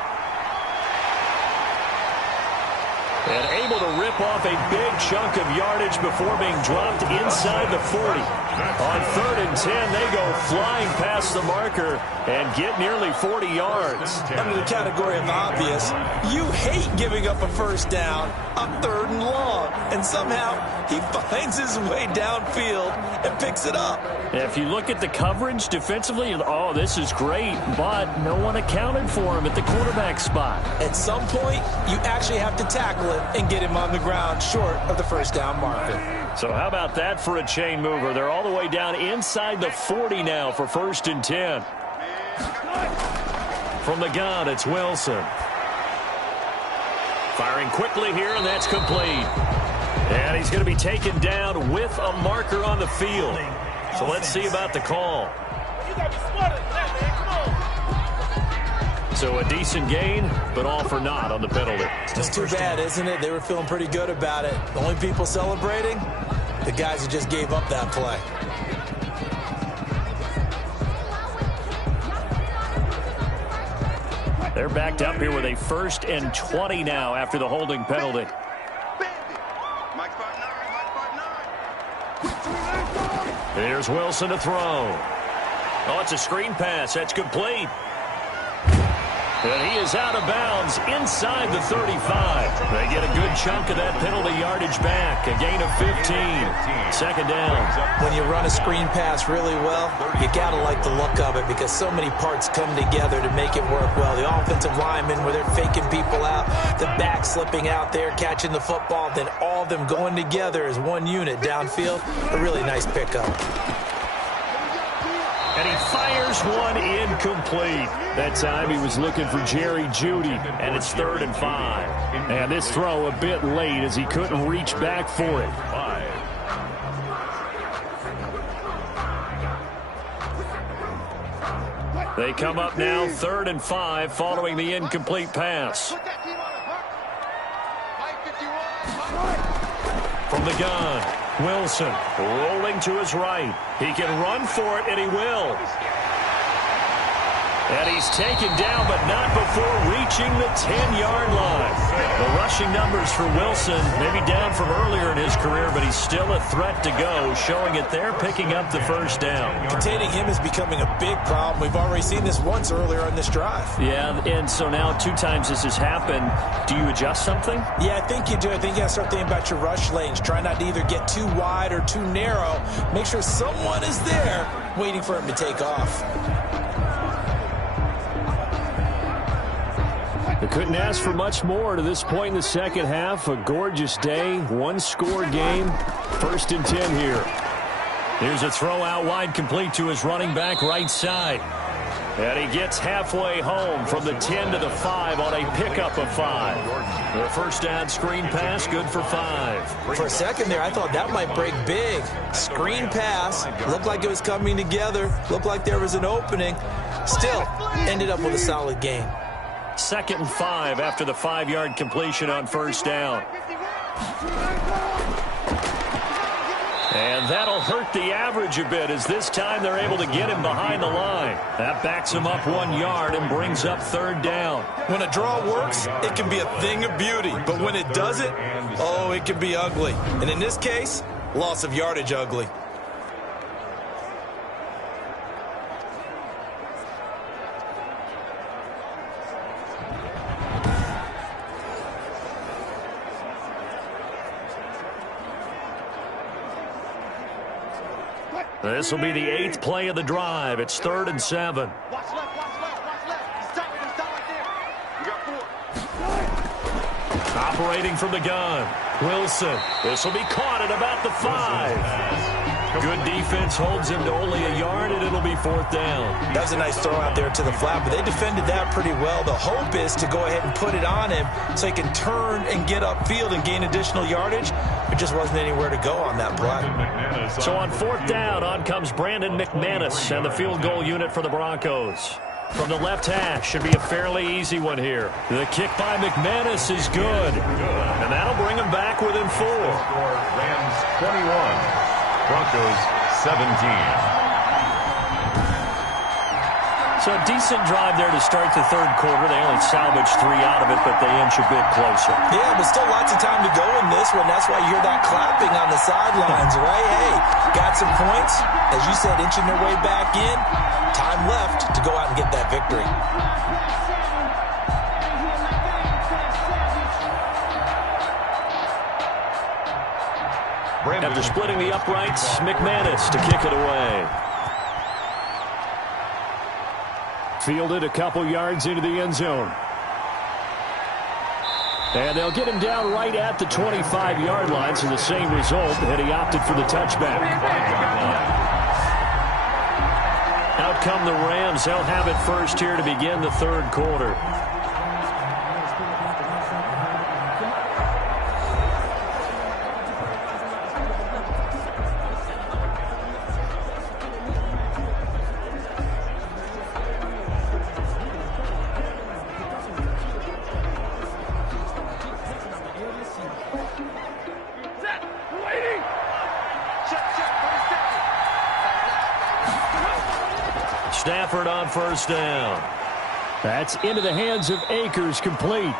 And able to rip off a big chunk of yardage before being dropped inside the 40. On 3rd and 10, they go flying past the marker and get nearly 40 yards. Under the category of obvious, you hate giving up a first down on 3rd and long. And somehow he finds his way downfield and picks it up. If you look at the coverage defensively, oh, this is great, but no one accounted for him at the quarterback spot. At some point, you actually have to tackle it and get him on the ground short of the first down marker. So how about that for a chain mover? They're all the way down inside the 40 now for 1st and 10. From the gun, it's Wilson. Firing quickly here, and that's complete. And he's going to be taken down with a marker on the field. So let's see about the call. So a decent gain, but all for naught on the penalty. Just too bad, isn't it? They were feeling pretty good about it. The only people celebrating, the guys who just gave up that play. They're backed up here with a 1st and 20 now after the holding penalty. Here's Wilson to throw. Oh, it's a screen pass. That's complete. And he is out of bounds inside the 35. They get a good chunk of that penalty yardage back. A gain of 15. Second down. When you run a screen pass really well, you got to like the look of it because so many parts come together to make it work well. The offensive linemen, where they're faking people out, the back slipping out there, catching the football, then all of them going together as one unit downfield. A really nice pickup. And he fires one incomplete. That time he was looking for Jerry Jeudy, and it's 3rd and 5. And this throw a bit late as he couldn't reach back for it. They come up now 3rd and 5 following the incomplete pass. From the gun, Wilson rolling to his right. He can run for it, and he will. And he's taken down, but not before reaching the 10-yard line. The rushing numbers for Wilson maybe down from earlier in his career, but he's still a threat to go, showing it there, picking up the first down. Containing him is becoming a big problem. We've already seen this once earlier on this drive. Yeah, and so now 2 times this has happened. Do you adjust something? Yeah, I think you do. I think you got to start thinking about your rush lanes. Try not to either get too wide or too narrow. Make sure someone is there waiting for him to take off. They couldn't ask for much more to this point in the second half. A gorgeous day, one-score game. 1st and 10 here. Here's a throw out wide, complete to his running back right side. And he gets halfway home from the 10 to the 5 on a pickup of 5. The first down screen pass, good for 5. For a second there, I thought that might break big. Screen pass, looked like it was coming together, looked like there was an opening. Still, ended up with a solid gain. 2nd and 5 after the 5-yard completion on first down. And that'll hurt the average a bit as this time they're able to get him behind the line. That backs him up 1 yard and brings up 3rd down. When a draw works, it can be a thing of beauty. But when it doesn't, oh, it can be ugly. And in this case, loss of yardage ugly. This will be the 8th play of the drive. It's 3rd and 7. Watch left, watch left, watch left. Stop right there. You got 4. Operating from the gun, Wilson. This will be caught at about the 5. Good defense holds him to only a yard, and it'll be 4th down. That was a nice throw out there to the flat, but they defended that pretty well. The hope is to go ahead and put it on him so he can turn and get upfield and gain additional yardage. There just wasn't anywhere to go on that play. So on 4th down, on comes Brandon McManus and the field goal unit for the Broncos. From the left hash, should be a fairly easy one here. The kick by McManus is good. And that'll bring him back within 4. Rams 21. Broncos 17. So a decent drive there to start the 3rd quarter. They only salvaged 3 out of it, but they inch a bit closer. Yeah, but still lots of time to go in this one. That's why you hear that clapping on the sidelines, right? Hey, got some points. As you said, inching their way back in. Time left to go out and get that victory. After splitting the uprights, McManus to kick it away. Fielded a couple yards into the end zone. And they'll get him down right at the 25-yard line, so the same result, and he opted for the touchback. Out come the Rams. They'll have it first here to begin the 3rd quarter. Stafford on first down. That's into the hands of Akers, complete.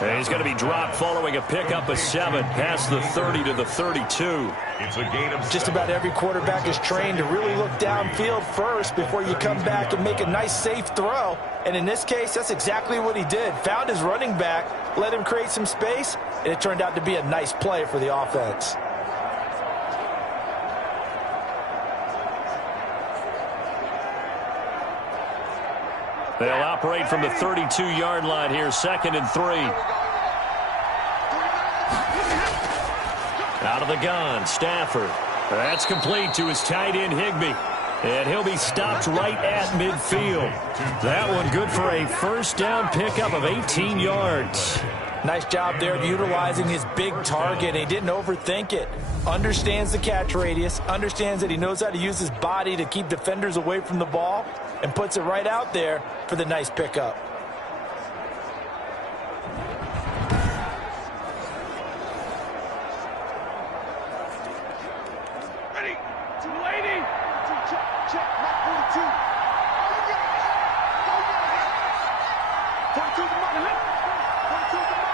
And he's going to be dropped following a pickup of 7 past the 30 to the 32. It's a gain of Just about every quarterback is trained to really look downfield first before you come back and make a nice, safe throw. And in this case, that's exactly what he did. Found his running back, let him create some space, and it turned out to be a nice play for the offense. They'll operate from the 32-yard line here, 2nd and 3. Out of the gun, Stafford. That's complete to his tight end, Higbee. And he'll be stopped right at midfield. That one good for a first down pickup of 18 yards. Nice job there of utilizing his big target. He didn't overthink it. Understands the catch radius, understands that he knows how to use his body to keep defenders away from the ball, and puts it right out there for the nice pickup. Ready. 280. Check. Mark 42. Oh, you get it. 42 the mark. 42 the mark.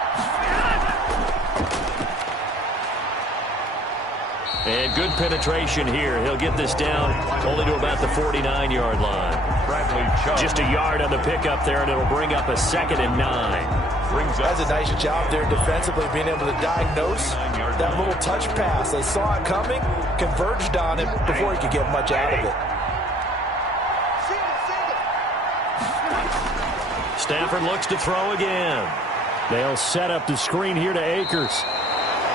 And good penetration here. He'll get this down only to about the 49-yard line. Just a yard on the pickup there, and it'll bring up a 2nd and 9. That's a nice job there defensively, being able to diagnose that little touch pass. They saw it coming, converged on it before he could get much out of it. Stafford looks to throw again. They'll set up the screen here to Akers.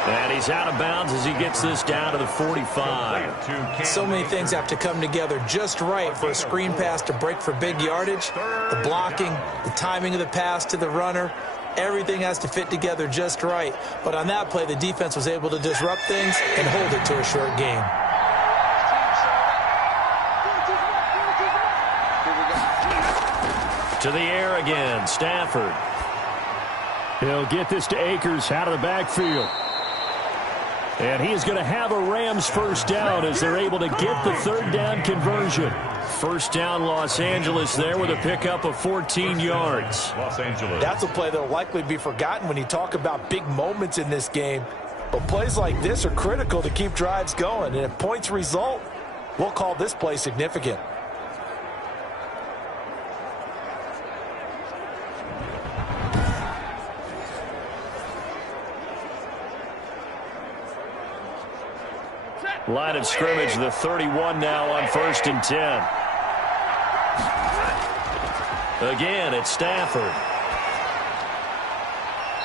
And he's out of bounds as he gets this down to the 45. So many things have to come together just right for a screen pass to break for big yardage. The blocking, the timing of the pass to the runner, everything has to fit together just right. But on that play, the defense was able to disrupt things and hold it to a short game. To the air again, Stafford. He'll get this to Akers out of the backfield. And he is going to have a Rams first down as they're able to get the 3rd down conversion. First down, Los Angeles there with a pickup of 14 yards. Los Angeles. That's a play that will likely be forgotten when you talk about big moments in this game. But plays like this are critical to keep drives going. And if points result, we'll call this play significant. Line of scrimmage, the 31 now on 1st and 10. Again, it's Stafford.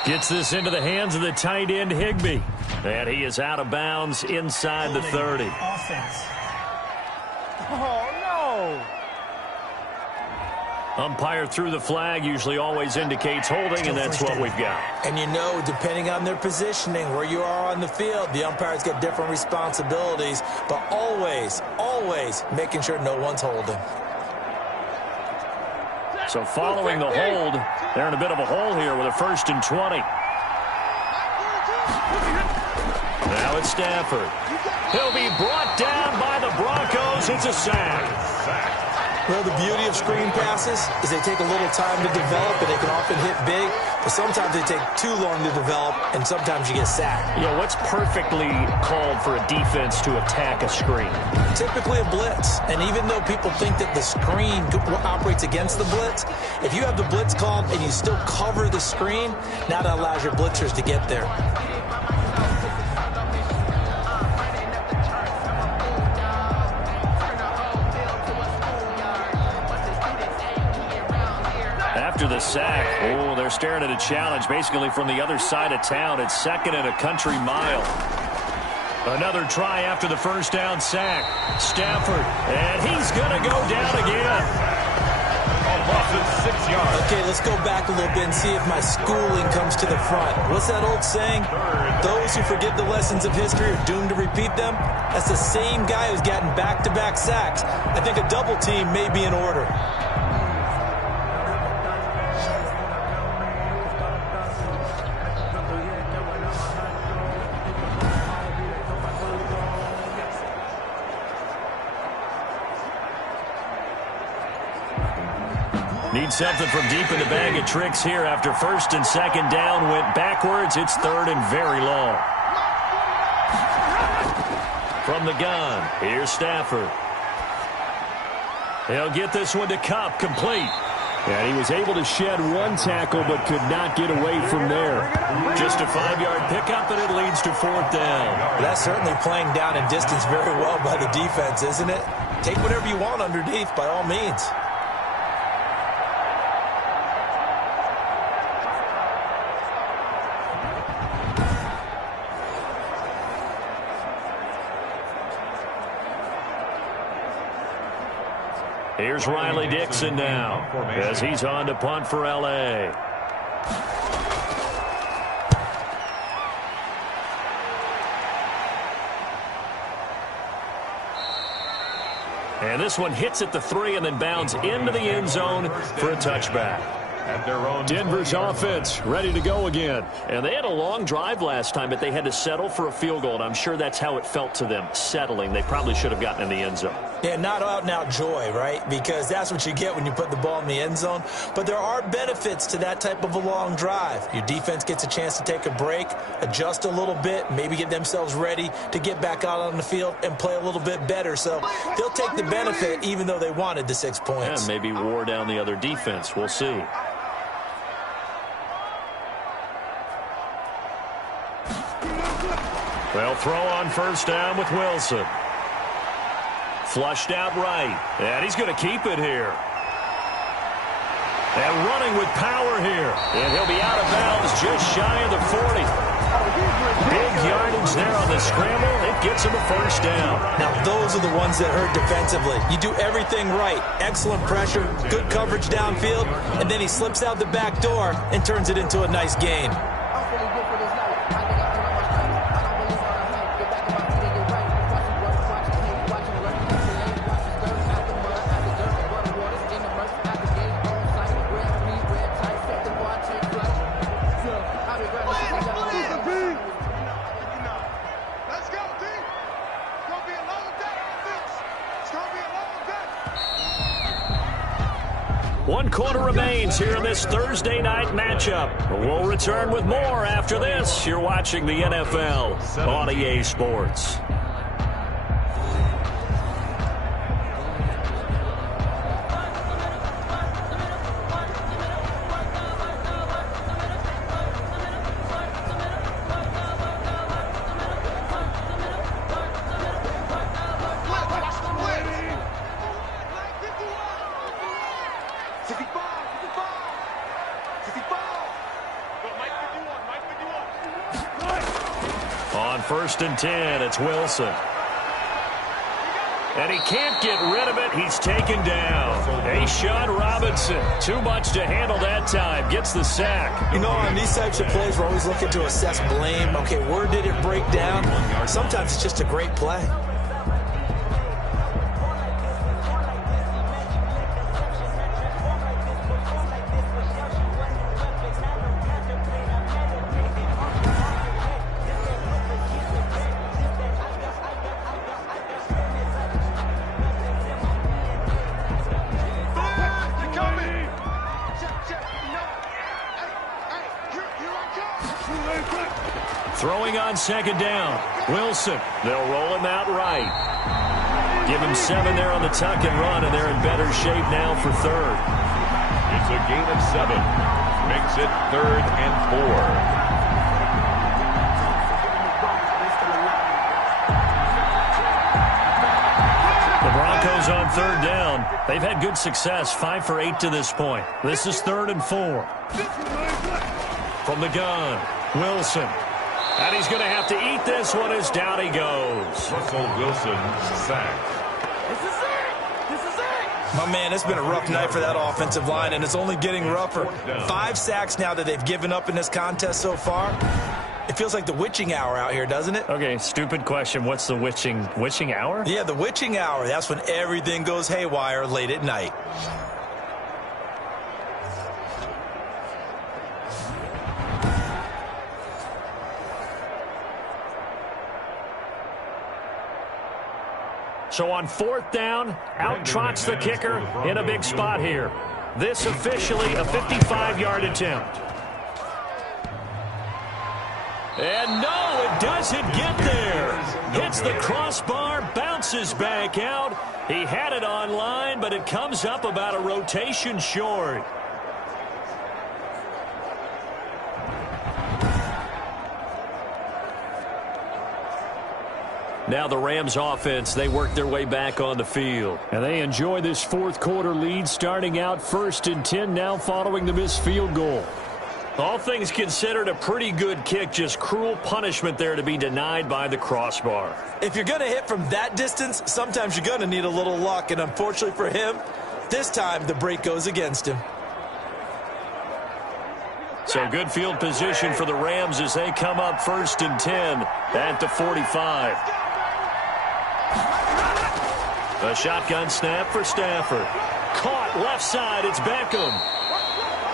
Gets this into the hands of the tight end, Higbee. And he is out of bounds inside the 30. Offense. Oh, no. Umpire threw the flag, usually always indicates holding, and that's what we've got. And you know, depending on their positioning, where you are on the field, the umpires get different responsibilities, but always, always making sure no one's holding. So following the hold, they're in a bit of a hole here with a 1st and 20. Now it's Stafford. He'll be brought down by the Broncos. It's a sack. Well, the beauty of screen passes is they take a little time to develop, and they can often hit big, but sometimes they take too long to develop, and sometimes you get sacked. You know, what's perfectly called for a defense to attack a screen? Typically a blitz, and even though people think that the screen operates against the blitz, if you have the blitz called and you still cover the screen, now that allows your blitzers to get there. After the sack, they're staring at a challenge basically from the other side of town. It's 2nd and a country mile. Another try after the first down sack. Stafford, and he's going to go down again. Loss of 6 yards. Okay, let's go back a little bit and see if my schooling comes to the front. What's that old saying? Those who forget the lessons of history are doomed to repeat them. That's the same guy who's gotten back-to-back sacks. I think a double team may be in order. Need something from deep in the bag of tricks here after first and second down went backwards. It's third and very long. From the gun, here's Stafford. He'll get this one to Kupp, complete. And he was able to shed one tackle but could not get away from there. Just a 5-yard pickup, and it leads to fourth down. That's certainly playing down in distance very well by the defense, isn't it? Take whatever you want underneath, by all means. Here's Riley Dixon now as he's on to punt for L.A. And this one hits at the 3 and then bounds into the end zone for a touchback. Denver's offense ready to go again. And they had a long drive last time, but they had to settle for a field goal. And I'm sure that's how it felt to them, settling. They probably should have gotten in the end zone. Yeah, not out-and-out joy, right? Because that's what you get when you put the ball in the end zone. But there are benefits to that type of a long drive. Your defense gets a chance to take a break, adjust a little bit, maybe get themselves ready to get back out on the field and play a little bit better. So they'll take the benefit even though they wanted the 6 points. And maybe wore down the other defense. We'll see. They'll throw on first down with Wilson. Flushed out right. And he's going to keep it here. And running with power here. And he'll be out of bounds just shy of the 40. Big yardage there on the scramble. It gets him a first down. Now, those are the ones that hurt defensively. You do everything right. Excellent pressure, good coverage downfield, and then he slips out the back door and turns it into a nice gain. One quarter remains here in this Thursday night matchup. We'll return with more after this. You're watching the NFL on EA Sports. On first and 10, it's Wilson. And he can't get rid of it. He's taken down. A'Shawn Robinson, too much to handle that time. Gets the sack. You know, on these types of plays, we're always looking to assess blame. Okay, where did it break down? Sometimes it's just a great play. Throwing on second down. Wilson. They'll roll him out right. Give him 7 there on the tuck and run, and they're in better shape now for third. It's a gain of 7. Makes it 3rd and 4. The Broncos on third down. They've had good success, 5 for 8 to this point. This is 3rd and 4. From the gun, Wilson. And he's going to have to eat this one as down he goes. Russell Wilson sacked. This is it. My man, it's been a rough night for that offensive line, and it's only getting rougher. 5 sacks now that they've given up in this contest so far. It feels like the witching hour out here, doesn't it? Okay, stupid question. What's the witching hour? Yeah, the witching hour. That's when everything goes haywire late at night. So on 4th down, out trots the kicker in a big spot here. This officially a 55-yard attempt. And no, it doesn't get there. Hits the crossbar, bounces back out. He had it on line, but it comes up about a rotation short. Now the Rams offense, they work their way back on the field. And they enjoy this fourth quarter lead, starting out 1st and 10 now following the missed field goal. All things considered, a pretty good kick, just cruel punishment there to be denied by the crossbar. If you're going to hit from that distance, sometimes you're going to need a little luck, and unfortunately for him, this time the break goes against him. So good field position for the Rams as they come up 1st and 10 at the 45. A shotgun snap for Stafford. Caught left side, it's Beckham.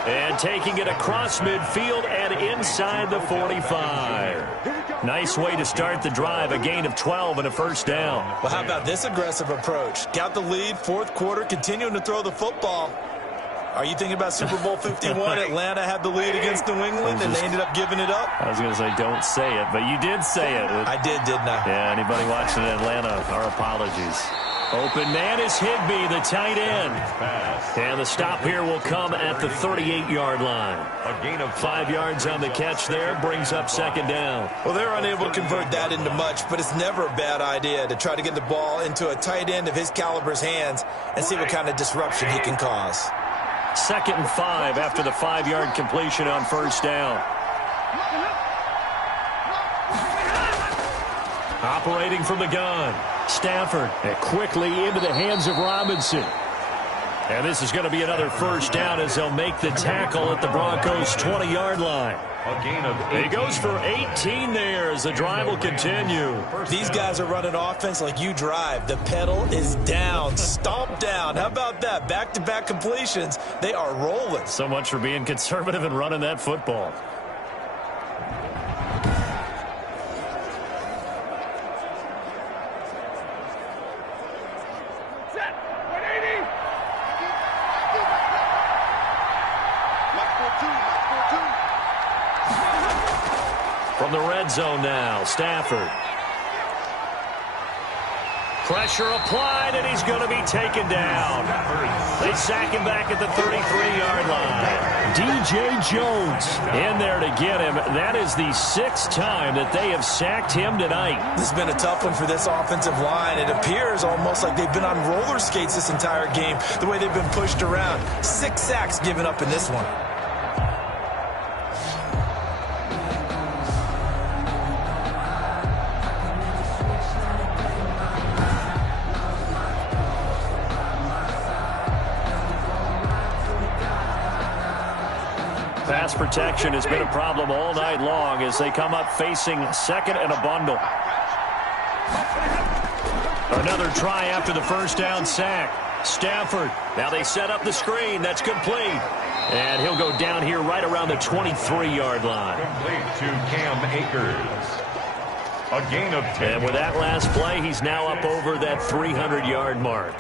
And taking it across midfield and inside the 45. Nice way to start the drive, a gain of 12 and a first down. Well, how about this aggressive approach? Got the lead, fourth quarter, continuing to throw the football. Are you thinking about Super Bowl 51? Atlanta had the lead against New England, and they ended up giving it up? I was going to say, don't say it, but you did say it. I did, didn't I? Yeah, anybody watching Atlanta, our apologies. Open man is Higbee, the tight end. And the stop here will come at the 38-yard line. A gain of 5 yards on the catch there brings up second down. Well, they're unable to convert that into much, but it's never a bad idea to try to get the ball into a tight end of his caliber's hands and see what kind of disruption he can cause. 2nd and 5 after the 5-yard completion on first down. Operating from the gun, Stafford. And quickly into the hands of Robinson. And this is going to be another first down as they'll make the tackle at the Broncos' 20-yard line. A gain of 8. He goes for 18 there as the drive will continue. These guys are running offense like you drive. The pedal is down, stomp down. How about that? Back-to-back completions. They are rolling. So much for being conservative and running that football. From the red zone now, Stafford. Pressure applied, and he's going to be taken down. They sack him back at the 33-yard line. DJ Jones in there to get him. That is the 6th time that they have sacked him tonight. This has been a tough one for this offensive line. It appears almost like they've been on roller skates this entire game, the way they've been pushed around. 6 sacks given up in this one. Pass protection has been a problem all night long as they come up facing second and a bundle. Another try after the first down sack. Stafford. Now they set up the screen. That's complete. And he'll go down here right around the 23-yard line. Complete to Cam Akers. A gain of 10. And with that last play, he's now up over that 300-yard mark.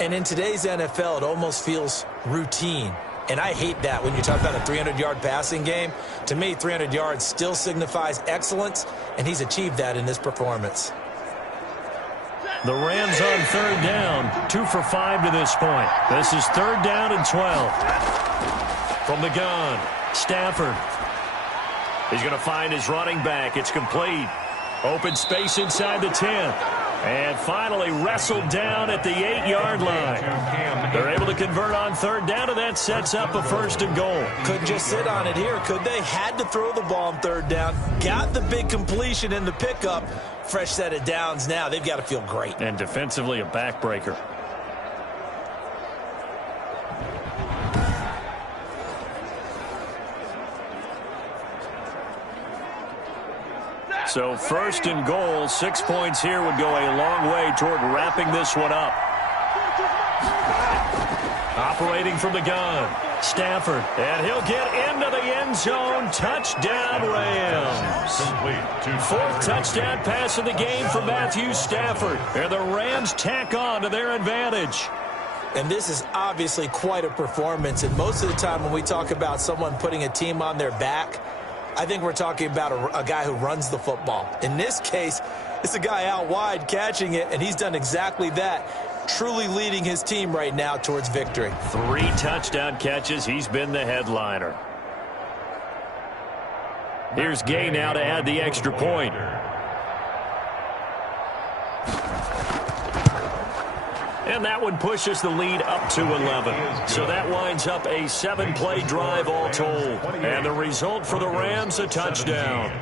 And in today's NFL, it almost feels routine. And I hate that when you talk about a 300-yard passing game. To me, 300 yards still signifies excellence, and he's achieved that in this performance. The Rams on third down, 2 for 5 to this point. This is 3rd down and 12. From the gun, Stafford. He's going to find his running back. It's complete. Open space inside the 10. And finally wrestled down at the 8-yard line. They're able to convert on third down, and that sets up a 1st and goal. Couldn't just sit on it here, could they? Had to throw the ball on third down. Got the big completion in the pickup. Fresh set of downs now. They've got to feel great. And defensively, a backbreaker. So 1st and goal, 6 points here would go a long way toward wrapping this one up. Operating from the gun, Stafford, and he'll get into the end zone. Touchdown, Rams. 4th touchdown pass of the game for Matthew Stafford. And the Rams tack on to their advantage. And this is obviously quite a performance. And most of the time when we talk about someone putting a team on their back, I think we're talking about a guy who runs the football. In this case, it's a guy out wide catching it, and he's done exactly that, truly leading his team right now towards victory. 3 touchdown catches. He's been the headliner. Here's Gay now to add the extra point. And that one pushes the lead up to 11. So that winds up a 7-play drive all told. And the result for the Rams, a touchdown.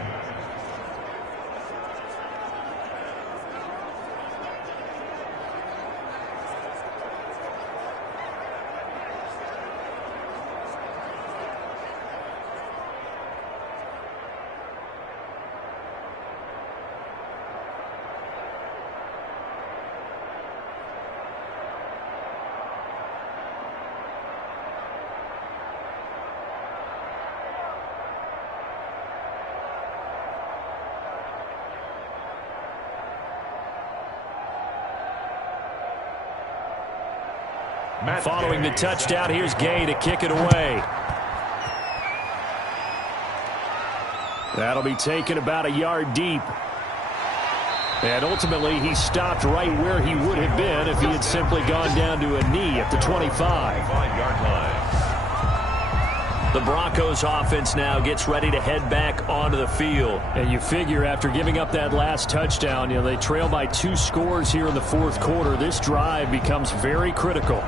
Following the touchdown, here's Gay to kick it away. That'll be taken about a yard deep. And ultimately, he stopped right where he would have been if he had simply gone down to a knee at the 25-yard line. The Broncos offense now gets ready to head back onto the field. And you figure after giving up that last touchdown, they trail by 2 scores here in the fourth quarter. This drive becomes very critical.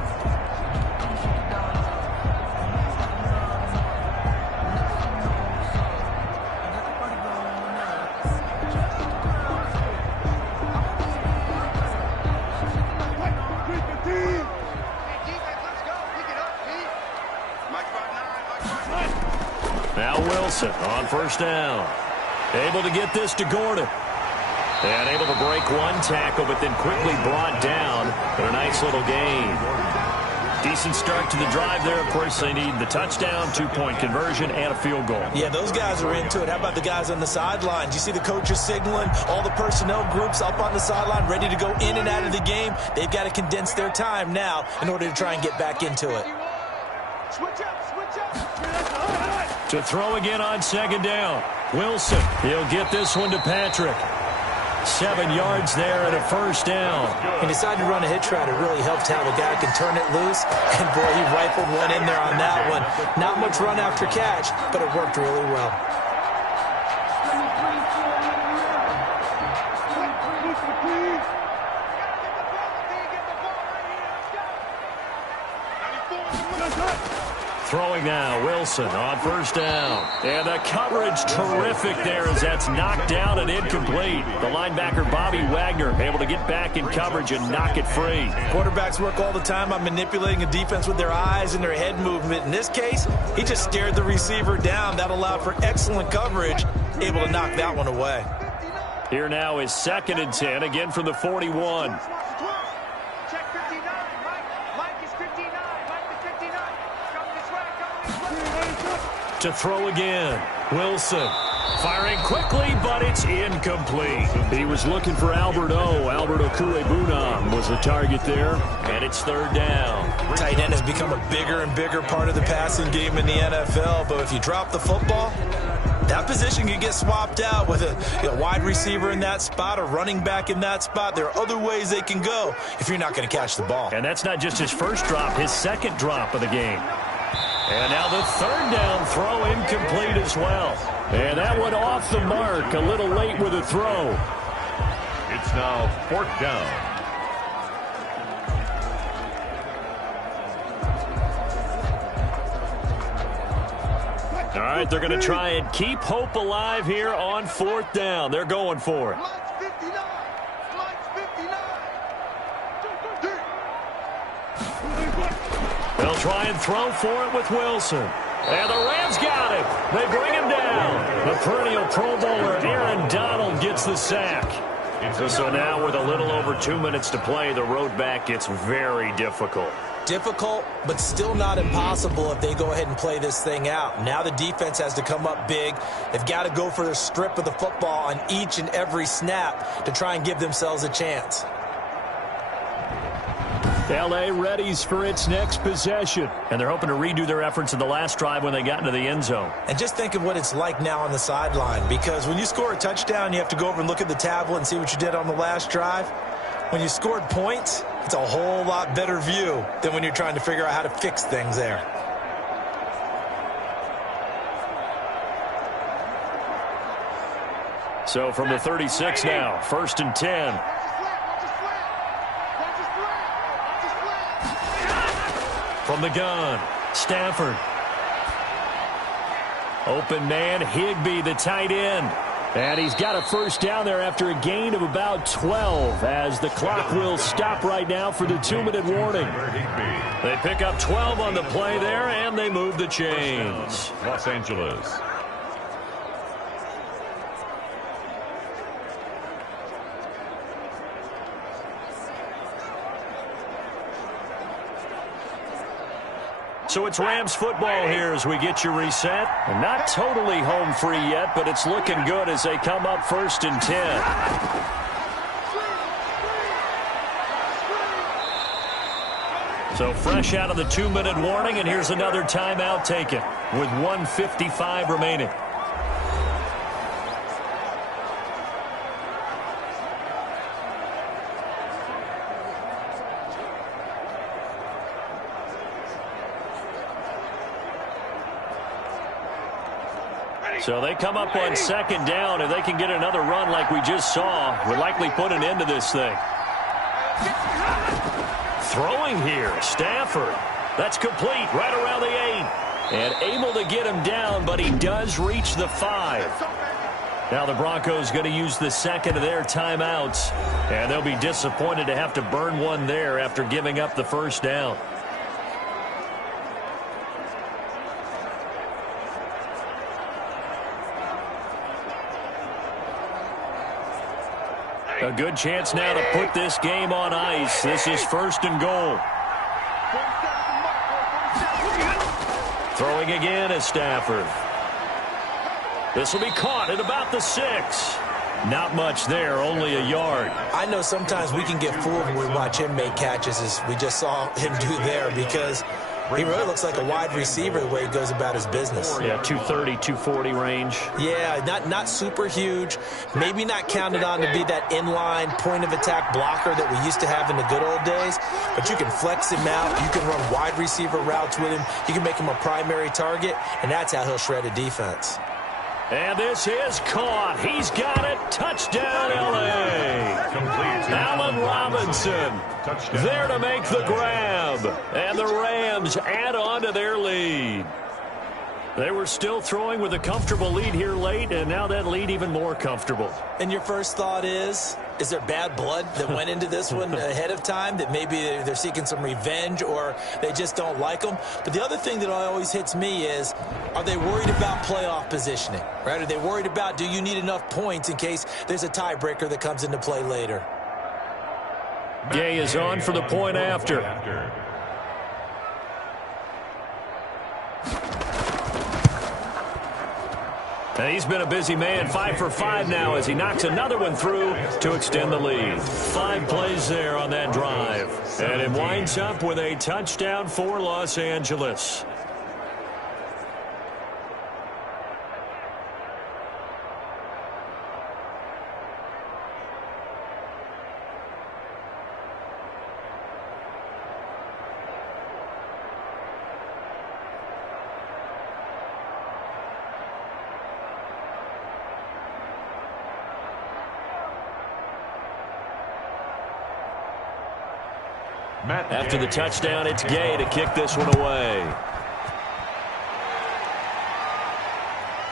Now Wilson on first down. Able to get this to Gordon. And able to break one tackle, but then quickly brought down. But a nice little gain. Decent start to the drive there. Of course, they need the touchdown, 2-point conversion, and a field goal. Yeah, those guys are into it. How about the guys on the sidelines? You see the coaches signaling, all the personnel groups up on the sideline, ready to go in and out of the game. They've got to condense their time now in order to try and get back into it. Switch up. To throw again on second down. Wilson, he'll get this one to Patrick. 7 yards there and a first down. He decided to run a hitch route. It really helped how the guy can turn it loose. And, boy, he rifled one in there on that one. Not much run after catch, but it worked really well. Throwing now, Wilson on first down. And the coverage terrific there as that's knocked down and incomplete. The linebacker, Bobby Wagner, able to get back in coverage and knock it free. Quarterbacks work all the time on manipulating a defense with their eyes and their head movement. In this case, he just stared the receiver down. That allowed for excellent coverage, able to knock that one away. Here now is 2nd and 10, again from the 41. Check 59. Mike is 59. Mike is 59. Come this way. To throw again, Wilson. Firing quickly, but it's incomplete. He was looking for Albert Okuebunam was the target there. And it's 3rd down. Tight end has become a bigger and bigger part of the passing game in the NFL, but if you drop the football, that position can get swapped out with a wide receiver in that spot, a running back in that spot. There are other ways they can go if you're not going to catch the ball. And that's not just his first drop, his 2nd drop of the game. And now the 3rd down throw incomplete as well. And that one off the mark, a little late with a throw. It's now 4th down. All right, they're going to try and keep hope alive here on 4th down. They're going for it. Mike's 59. Mike's 59. They'll try and throw for it with Wilson. And the Rams got it. They bring him down. The perennial Pro Bowler Aaron Donald gets the sack. So now with a little over 2 minutes to play, the road back gets very difficult. Difficult, but still not impossible if they go ahead and play this thing out. Now the defense has to come up big. They've got to go for the strip of the football on each and every snap to try and give themselves a chance. L.A. readies for its next possession. And they're hoping to redo their efforts in the last drive when they got into the end zone. And just think of what it's like now on the sideline, because when you score a touchdown, you have to go over and look at the tablet and see what you did on the last drive. When you scored points, it's a whole lot better view than when you're trying to figure out how to fix things there. So from the 36 now, 1st and 10. From the gun, Stafford. Open man, Higbee, the tight end. And he's got a first down there after a gain of about 12 as the clock will stop right now for the 2-minute warning. They pick up 12 on the play there, and they move the chains. Los Angeles. So it's Rams football here as we get you reset. And not totally home free yet, but it's looking good as they come up 1st and 10. So fresh out of the 2-minute warning, and here's another timeout taken with 1:55 remaining. So they come up on 2nd down. If they can get another run like we just saw, would likely put an end to this thing. Throwing here, Stafford. That's complete right around the 8. And able to get him down, but he does reach the 5. Now the Broncos going to use the second of their timeouts. And they'll be disappointed to have to burn one there after giving up the first down. A good chance now to put this game on ice. This is 1st and goal. Throwing again is Stafford. This will be caught at about the 6. Not much there, only a yard. I know sometimes we can get fooled when we watch him make catches, as we just saw him do there, because he really looks like a wide receiver the way he goes about his business. Yeah, 230, 240 range. Yeah, not super huge. Maybe not counted on to be that inline point-of-attack blocker that we used to have in the good old days. But you can flex him out. You can run wide receiver routes with him. You can make him a primary target, and that's how he'll shred a defense. And this is caught. He's got it. Touchdown, L.A. Allen Robinson there to make the grab. And the Rams add on to their lead. They were still throwing with a comfortable lead here late, and now that lead even more comfortable. And your first thought is there bad blood that went into this one ahead of time, that maybe they're seeking some revenge or they just don't like them? But the other thing that always hits me is, are they worried about playoff positioning, right? Are they worried about, do you need enough points in case there's a tiebreaker that comes into play later? Gay is on for the point after. And he's been a busy man, 5 for 5 now as he knocks another one through to extend the lead. 5 plays there on that drive. And it winds up with a touchdown for Los Angeles. After the touchdown, it's Gay to kick this one away.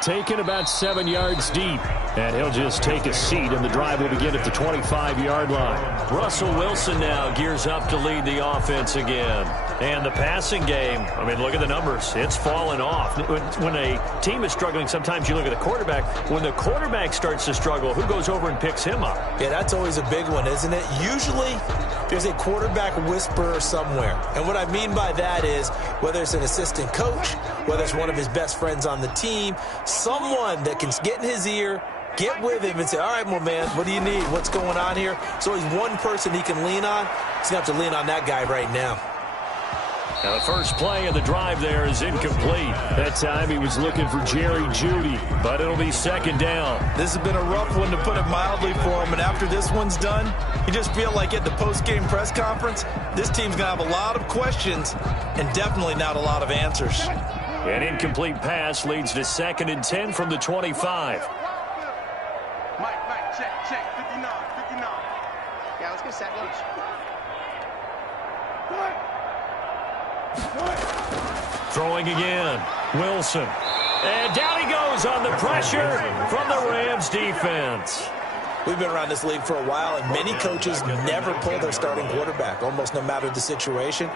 Taken about 7 yards deep. And he'll just take a seat, and the drive will begin at the 25-yard line. Russell Wilson now gears up to lead the offense again. And the passing game, I mean, look at the numbers. It's fallen off. When a team is struggling, sometimes you look at the quarterback. When the quarterback starts to struggle, who goes over and picks him up? Yeah, that's always a big one, isn't it? Usually, there's a quarterback whisperer somewhere. And what I mean by that is, whether it's an assistant coach, whether it's one of his best friends on the team, someone that can get in his ear, get with him and say, all right, my man, what do you need? What's going on here? So he's one person he can lean on. He's going to have to lean on that guy right now. Now the first play of the drive there is incomplete. That time he was looking for Jerry Jeudy, but it'll be second down. This has been a rough one, to put it mildly, for him. And after this one's done, you just feel like at the post-game press conference, this team's going to have a lot of questions and definitely not a lot of answers. An incomplete pass leads to 2nd and 10 from the 25. Mike, check. 59. Yeah, let's get set lunch. Throwing again. Wilson. And down he goes on the pressure from the Rams defense. We've been around this league for a while, and many coaches never pull their starting quarterback, almost no matter the situation.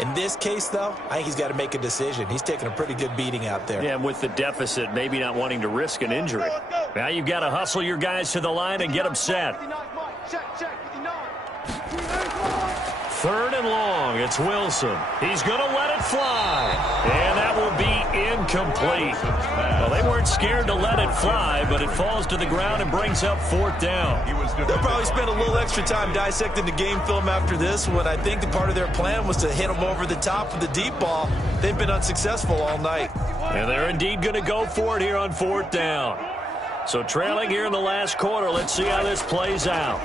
In this case, though, I think he's got to make a decision. He's taking a pretty good beating out there. Yeah, and with the deficit, maybe not wanting to risk an injury. Now you've got to hustle your guys to the line and get them set. Check. 3rd and long. It's Wilson. He's going to let it fly. And that will be incomplete. Well, they weren't scared to let it fly, but it falls to the ground and brings up 4th down. They'll probably spend a little extra time dissecting the game film after this one. I think part of their plan was to hit them over the top with the deep ball. They've been unsuccessful all night. And they're indeed going to go for it here on 4th down. So trailing here in the last quarter, let's see how this plays out.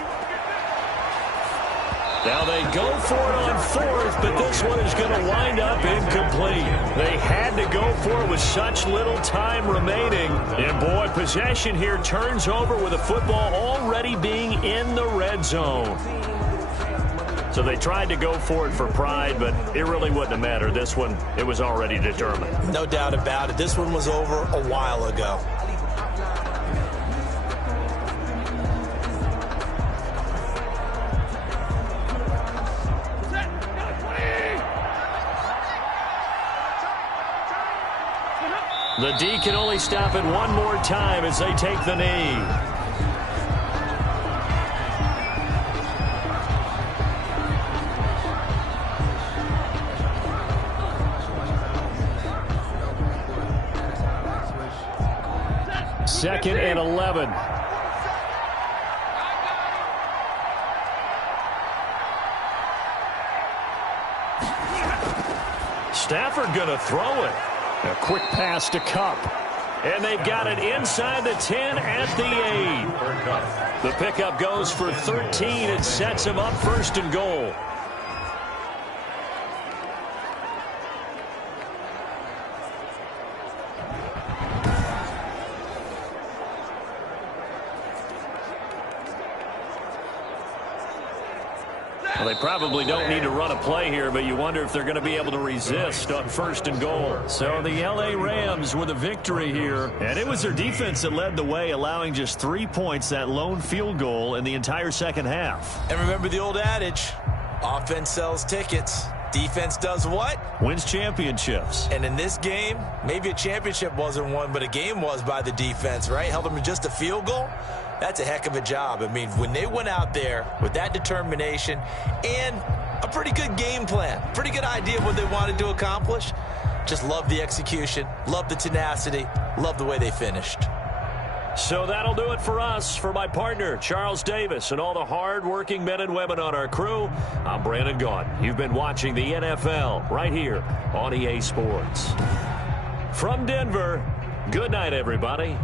Now they go for it on 4th, but this one is going to wind up incomplete. They had to go for it with such little time remaining. And boy, possession here turns over with the football already being in the red zone. So they tried to go for it for pride, but it really wouldn't have mattered. This one, it was already determined. No doubt about it. This one was over a while ago. The D can only stop it one more time as they take the knee. Second and 11. Stafford going to throw it. A quick pass to Cup. And they've got it inside the 10 at the 8. The pickup goes for 13 and sets him up 1st and goal. Well, they probably don't need to run a play here, but you wonder if they're going to be able to resist on 1st and goal. So the L.A. Rams with a victory here. And it was their defense that led the way, allowing just 3 points, that lone field goal in the entire second half. And remember the old adage, offense sells tickets. Defense does what? Wins championships. And in this game, maybe a championship wasn't won, but a game was by the defense, right? Held them to just a field goal. That's a heck of a job. I mean, when they went out there with that determination and a pretty good game plan, pretty good idea of what they wanted to accomplish, just love the execution, love the tenacity, love the way they finished. So that'll do it for us. For my partner, Charles Davis, and all the hard-working men and women on our crew, I'm Brandon Gaudin. You've been watching the NFL right here on EA Sports. From Denver, good night, everybody.